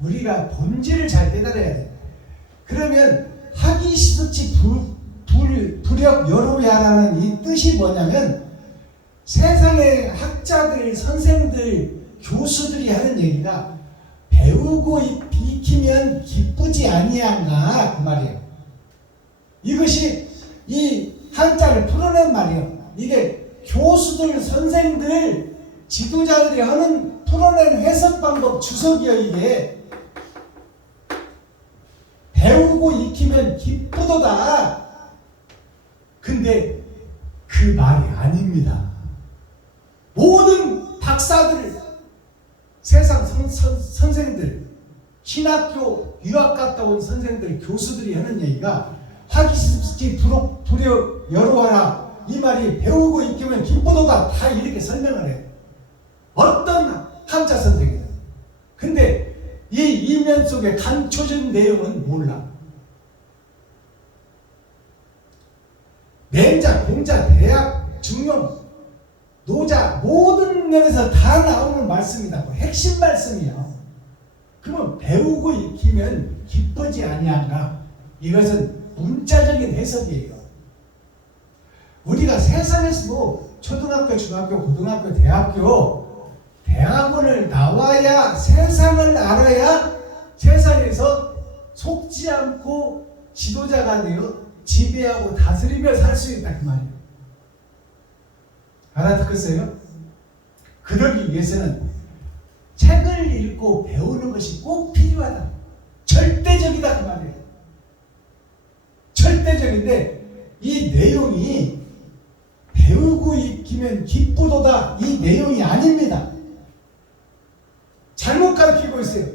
우리가 본질을 잘 깨달아야 돼. 그러면 하기 시습지 불역 여로야라는 이 뜻이 뭐냐면 세상의 학자들, 선생들, 교수들이 하는 얘기가 배우고 익히면 기쁘지 아니한가 그 말이에요. 이것이 이 한자를 풀어낸 말이에요. 이게 교수들, 선생들, 지도자들이 하는 풀어낸 해석 방법 주석이요. 이게 배우고 익히면 기쁘도다. 근데 그 말이 아닙니다. 모든 박사들, 세상 선생들, 신학교 유학 갔다 온 선생들, 교수들이 하는 얘기가 화기습지 부려 여로하라. 이 말이 배우고 익히면 기쁘도다. 다 이렇게 설명을 해요. 어떤 한자 선생이든. 근데 이 이면 속에 감춰진 내용은 몰라. 맹자, 공자, 대학, 중용, 노자 모든 면에서 다 나오는 말씀이다. 핵심 말씀이에요. 그러면 배우고 익히면 기쁘지 아니한가? 이것은 문자적인 해석이에요. 우리가 세상에서도 초등학교, 중학교, 고등학교, 대학원을 나와야 세상을 알아야 세상에서 속지 않고 지도자가 되어 지배하고 다스리며 살 수 있다 그 말이에요. 알아듣겠어요? 그러기 위해서는 책을 읽고 배우는 것이 꼭 필요하다. 절대적이다 그 말이에요. 절대적인데 이 내용이 배우고 익히면 기쁘도다 이 내용이 아닙니다. 잘못 가르치고 있어요.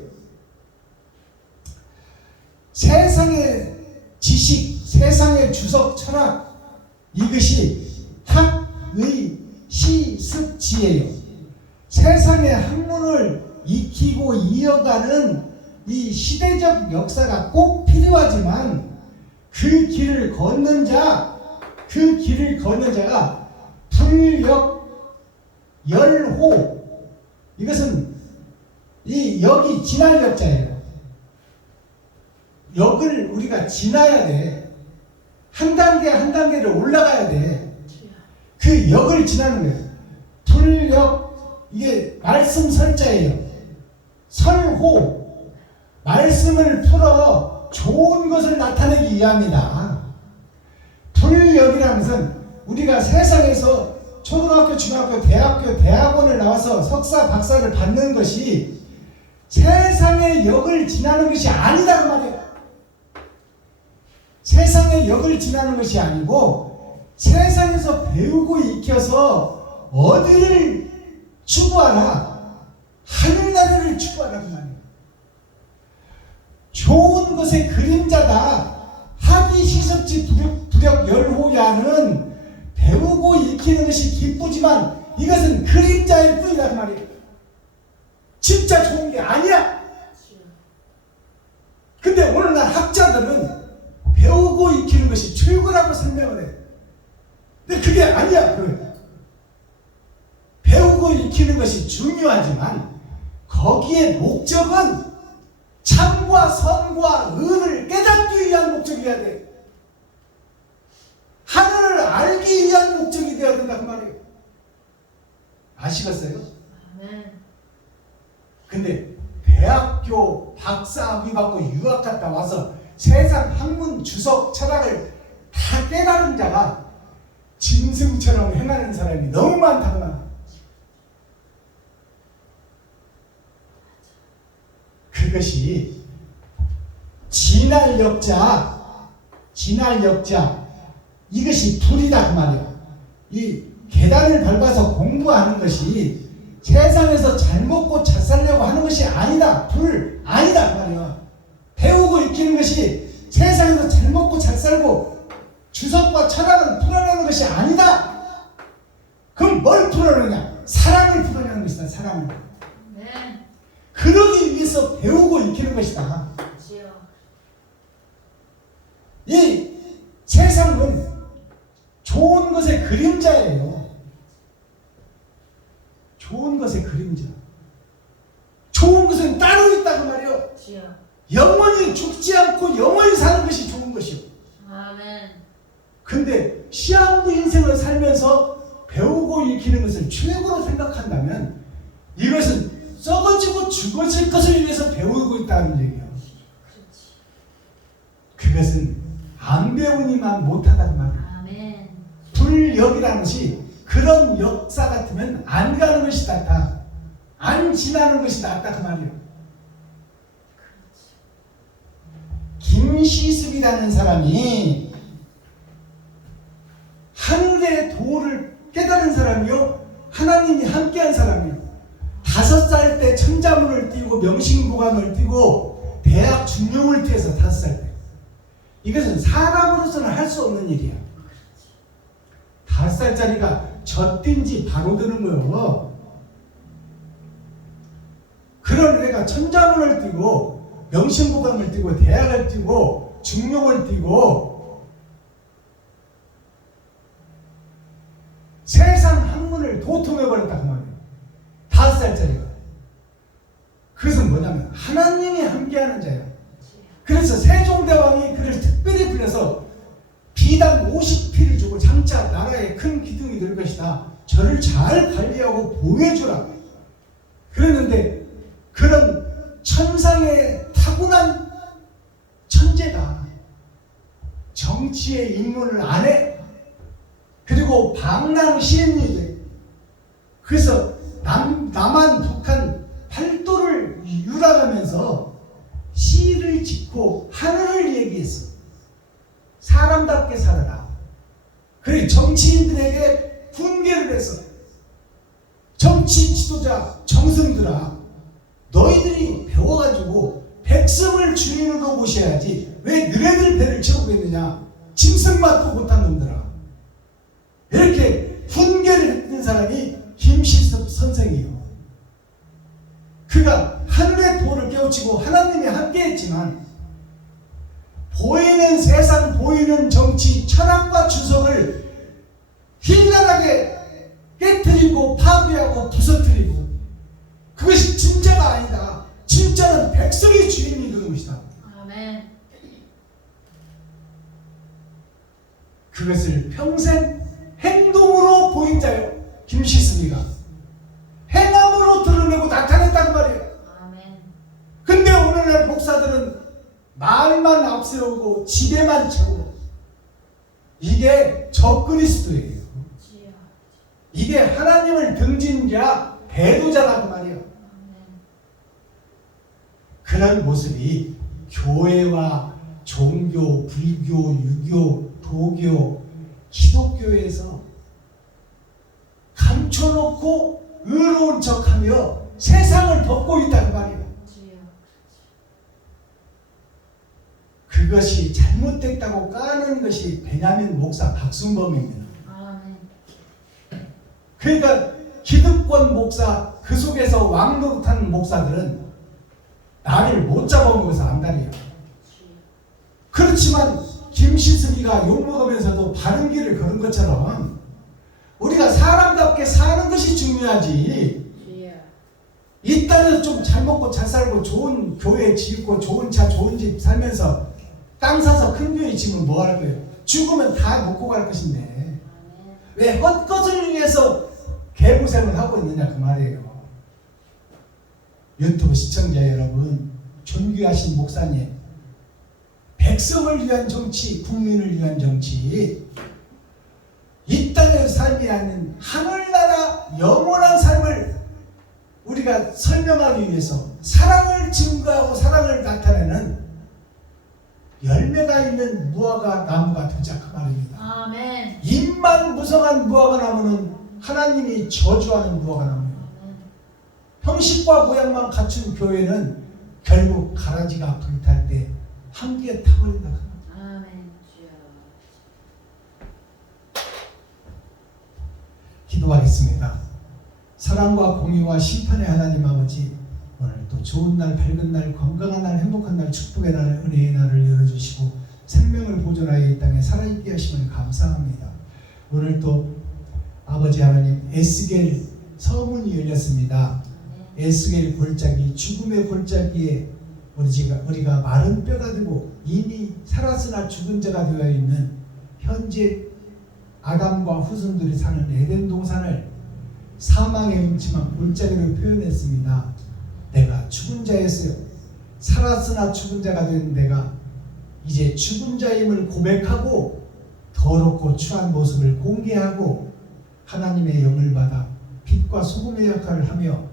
세상의 지식, 세상의 주석, 철학 이것이 학의 시습지예요. 세상의 학문을 익히고 이어가는 이 시대적 역사가 꼭 필요하지만 그 길을 걷는 자가 불역 열호 이것은 이 역이 지날 역자예요. 역을 우리가 지나야 돼. 한 단계 한 단계를 올라가야 돼. 그 역을 지나는 거예요. 불역 이게 말씀 설자예요. 설호 말씀을 풀어 좋은 것을 나타내기 위함이다. 불역이라는 것은 우리가 세상에서 초등학교, 중학교, 대학교, 대학원을 나와서 석사, 박사를 받는 것이 세상의 역을 지나는 것이 아니다 그 말이에요. 세상의 역을 지나는 것이 아니고 세상에서 배우고 익혀서 어디를 추구하라? 하늘나라를 추구하라 그 말이에요. 좋은 것의 그림자다. 학이 시섭지 부력 열호야는 배우고 익히는 것이 기쁘지만 이것은 그림자일 뿐이다 그 말이에요. 진짜 좋은 게 아니야. 근데 오늘날 학자들은 배우고 익히는 것이 최고라고 설명을 해. 근데 그게 아니야. 배우고 익히는 것이 중요하지만 거기에 목적은 참과 선과 의를 깨닫기 위한 목적이어야 돼. 하늘을 알기 위한 목적이 되어야 된다 그 말이에요. 아시겠어요? 아멘. 근데 대학교 박사학위 받고 유학 갔다 와서 세상 학문 주석 철학을 다 깨달은 자가 짐승처럼 행하는 사람이 너무 많다고 말이에요. 그것이 진할 역자 이것이 불이다 그 말이에요. 이 계단을 밟아서 공부하는 것이 세상에서 잘 먹고 잘 살려고 하는 것이 아니다. 불 아니다 그 말이에요. 배우고 익히는 것이 세상에서 잘 먹고 잘 살고 주석과 철학을 풀어내는 것이 아니다. 그럼 뭘 풀어내느냐? 사랑을 풀어내는 것이다. 사랑을. 네. 그러기 위해서 배우고 익히는 것이다. 지요. 이 세상은 좋은 것의 그림자예요. 좋은 것의 그림자. 좋은 것은 따로 있다 그 말이에요. 지요. 영원히 죽지 않고 영원히 사는 것이 좋은 것이요. 아멘. 근데 시한부 인생을 살면서 배우고 익히는 것을 최고로 생각한다면 이것은 썩어지고 죽어질 것을 위해서 배우고 있다는 얘기예요. 그렇지. 그것은 안 배우니만 못하다는 말이에요. 아멘. 불역이라는 것이 그런 역사 같으면 안 가는 것이 낫다. 안 지나는 것이 낫다 그 말이에요. 김시습이라는 사람이 하늘의 도를 깨달은 사람이요, 하나님이 함께한 사람이요. 5살 때 천자문을 띄고 명심보감을 띄고 대학 중용을 띄어서 5살 때. 이것은 사람으로서는 할 수 없는 일이야. 5살짜리가 젖든지 바로 드는 거요. 그런 애가 천자문을 띄고 명심보감을 띄고 대학을 띄고 중용을 띄고 세상 학문을 도통해버렸다 그 말이에요. 5살짜리가. 그것은 뭐냐면 하나님이 함께하는 자예요. 그래서 세종대왕이 그를 특별히 불러서 비단 50피를 주고 장차 나라에 큰 기둥이 될 것이다. 저를 잘 관리하고 보호해주라. 그랬는데 그런 천상의 타고난 천재가 정치에 입문을 안 해. 그리고 방랑시인이 돼. 그래서 남한 북한 팔도를 유람하면서 시를 짓고 하늘을 얘기했어. 사람답게 살아라. 그리고 정치인들에게 훈계를 했어. 정치 지도자 정승들아, 너희들이 배워가지고 백성을 주인으로 모셔야지 왜 너네들 배를 채우고 있느냐. 짐승맛도 못한 놈들아. 이렇게 훈계를 했던 사람이 김시섭 선생이에요. 그가 하늘의 도를 깨우치고 하나님이 함께했지만 보이는 세상, 보이는 정치, 철학과 주석을 휘날하게 깨뜨리고 파괴하고 부서뜨리고, 그것이 진짜가 아니다. 진짜는 백성의 주인이 되는 것이다. 아멘. 그것을 평생 행동으로 보인 자요, 김시승이가 행함으로 드러내고 나타냈단 말이에요. 아멘. 근데 오늘날 목사들은 말만 앞세우고 지배만 채우고, 이게 적그리스도예요. 이게 하나님을 등진 자, 배도자라고 말이에요. 아멘. 그런 모습이 교회와 종교, 불교, 유교, 도교, 기독교에서 감춰놓고 의로운 척하며 세상을 덮고 있다는 말이에요. 그것이 잘못됐다고 까는 것이 베냐민 목사 박순범입니다. 아멘. 그러니까 기득권 목사, 그 속에서 왕노릇하는 목사들은 나를 못 잡아먹어서 안달이에요. 그렇지만 김시승이가 욕먹으면서도 바른 길을 걸은 것처럼 우리가 사람답게 사는 것이 중요하지. 이 땅에서 좀 잘 먹고 잘 살고 좋은 교회 짓고 좋은 차 좋은 집 살면서 땅 사서 큰 교회 지으면 뭐 할 거예요? 죽으면 다 먹고 갈 것인데 왜 헛것을 위해서 개고생을 하고 있느냐 그 말이에요. 유튜브 시청자 여러분, 존귀하신 목사님, 백성을 위한 정치, 국민을 위한 정치, 이 땅의 삶이 아닌 하늘나라 영원한 삶을 우리가 설명하기 위해서 사랑을 증거하고 사랑을 나타내는 열매가 있는 무화과 나무가 되자 그 말입니다. 아멘. 잎만 무성한 무화과 나무는 하나님이 저주하는 무화과 나무예요. 형식과 모양만 갖춘 교회는 결국 가라지가 불탈 때 함께 타버린다. 아멘. 기도하겠습니다. 사랑과 공의와 심판의 하나님 아버지, 오늘 또 좋은 날, 밝은 날, 건강한 날, 행복한 날, 축복의 날, 은혜의 날을 열어주시고 생명을 보존하여 이 땅에 살아있게 하심을 감사합니다. 오늘 또 아버지 하나님, 에스겔 서문이 열렸습니다. 에스겔 골짜기, 죽음의 골짜기에 우리가 마른 뼈가 되고 이미 살았으나 죽은 자가 되어 있는 현재 아담과 후손들이 사는 에덴 동산을 사망의 음침한 골짜기로 표현했습니다. 내가 죽은 자였어요. 살았으나 죽은 자가 된 내가 이제 죽은 자임을 고백하고 더럽고 추한 모습을 공개하고 하나님의 영을 받아 빛과 소금의 역할을 하며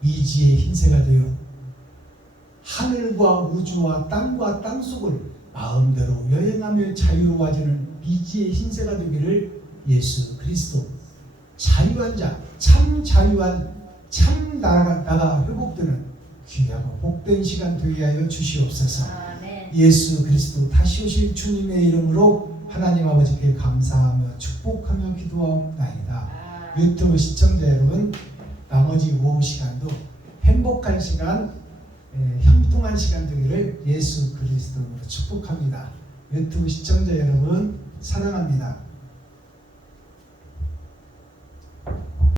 미지의 흰새가 되어 하늘과 우주와 땅과 땅속을 마음대로 여행하며 자유로워지는 미지의 흰새가 되기를 예수 그리스도 자유한 자, 참 자유한 참 나라가 회복되는 귀하고 복된 시간 되게 하여 주시옵소서. 아멘. 예수 그리스도 다시 오실 주님의 이름으로 하나님 아버지께 감사하며 축복하며 기도하옵나이다. 유튜브 시청자 여러분, 나머지 오후 시간도 행복한 시간, 형통한 시간 되기를 예수 그리스도로 축복합니다. 유튜브 시청자 여러분 사랑합니다.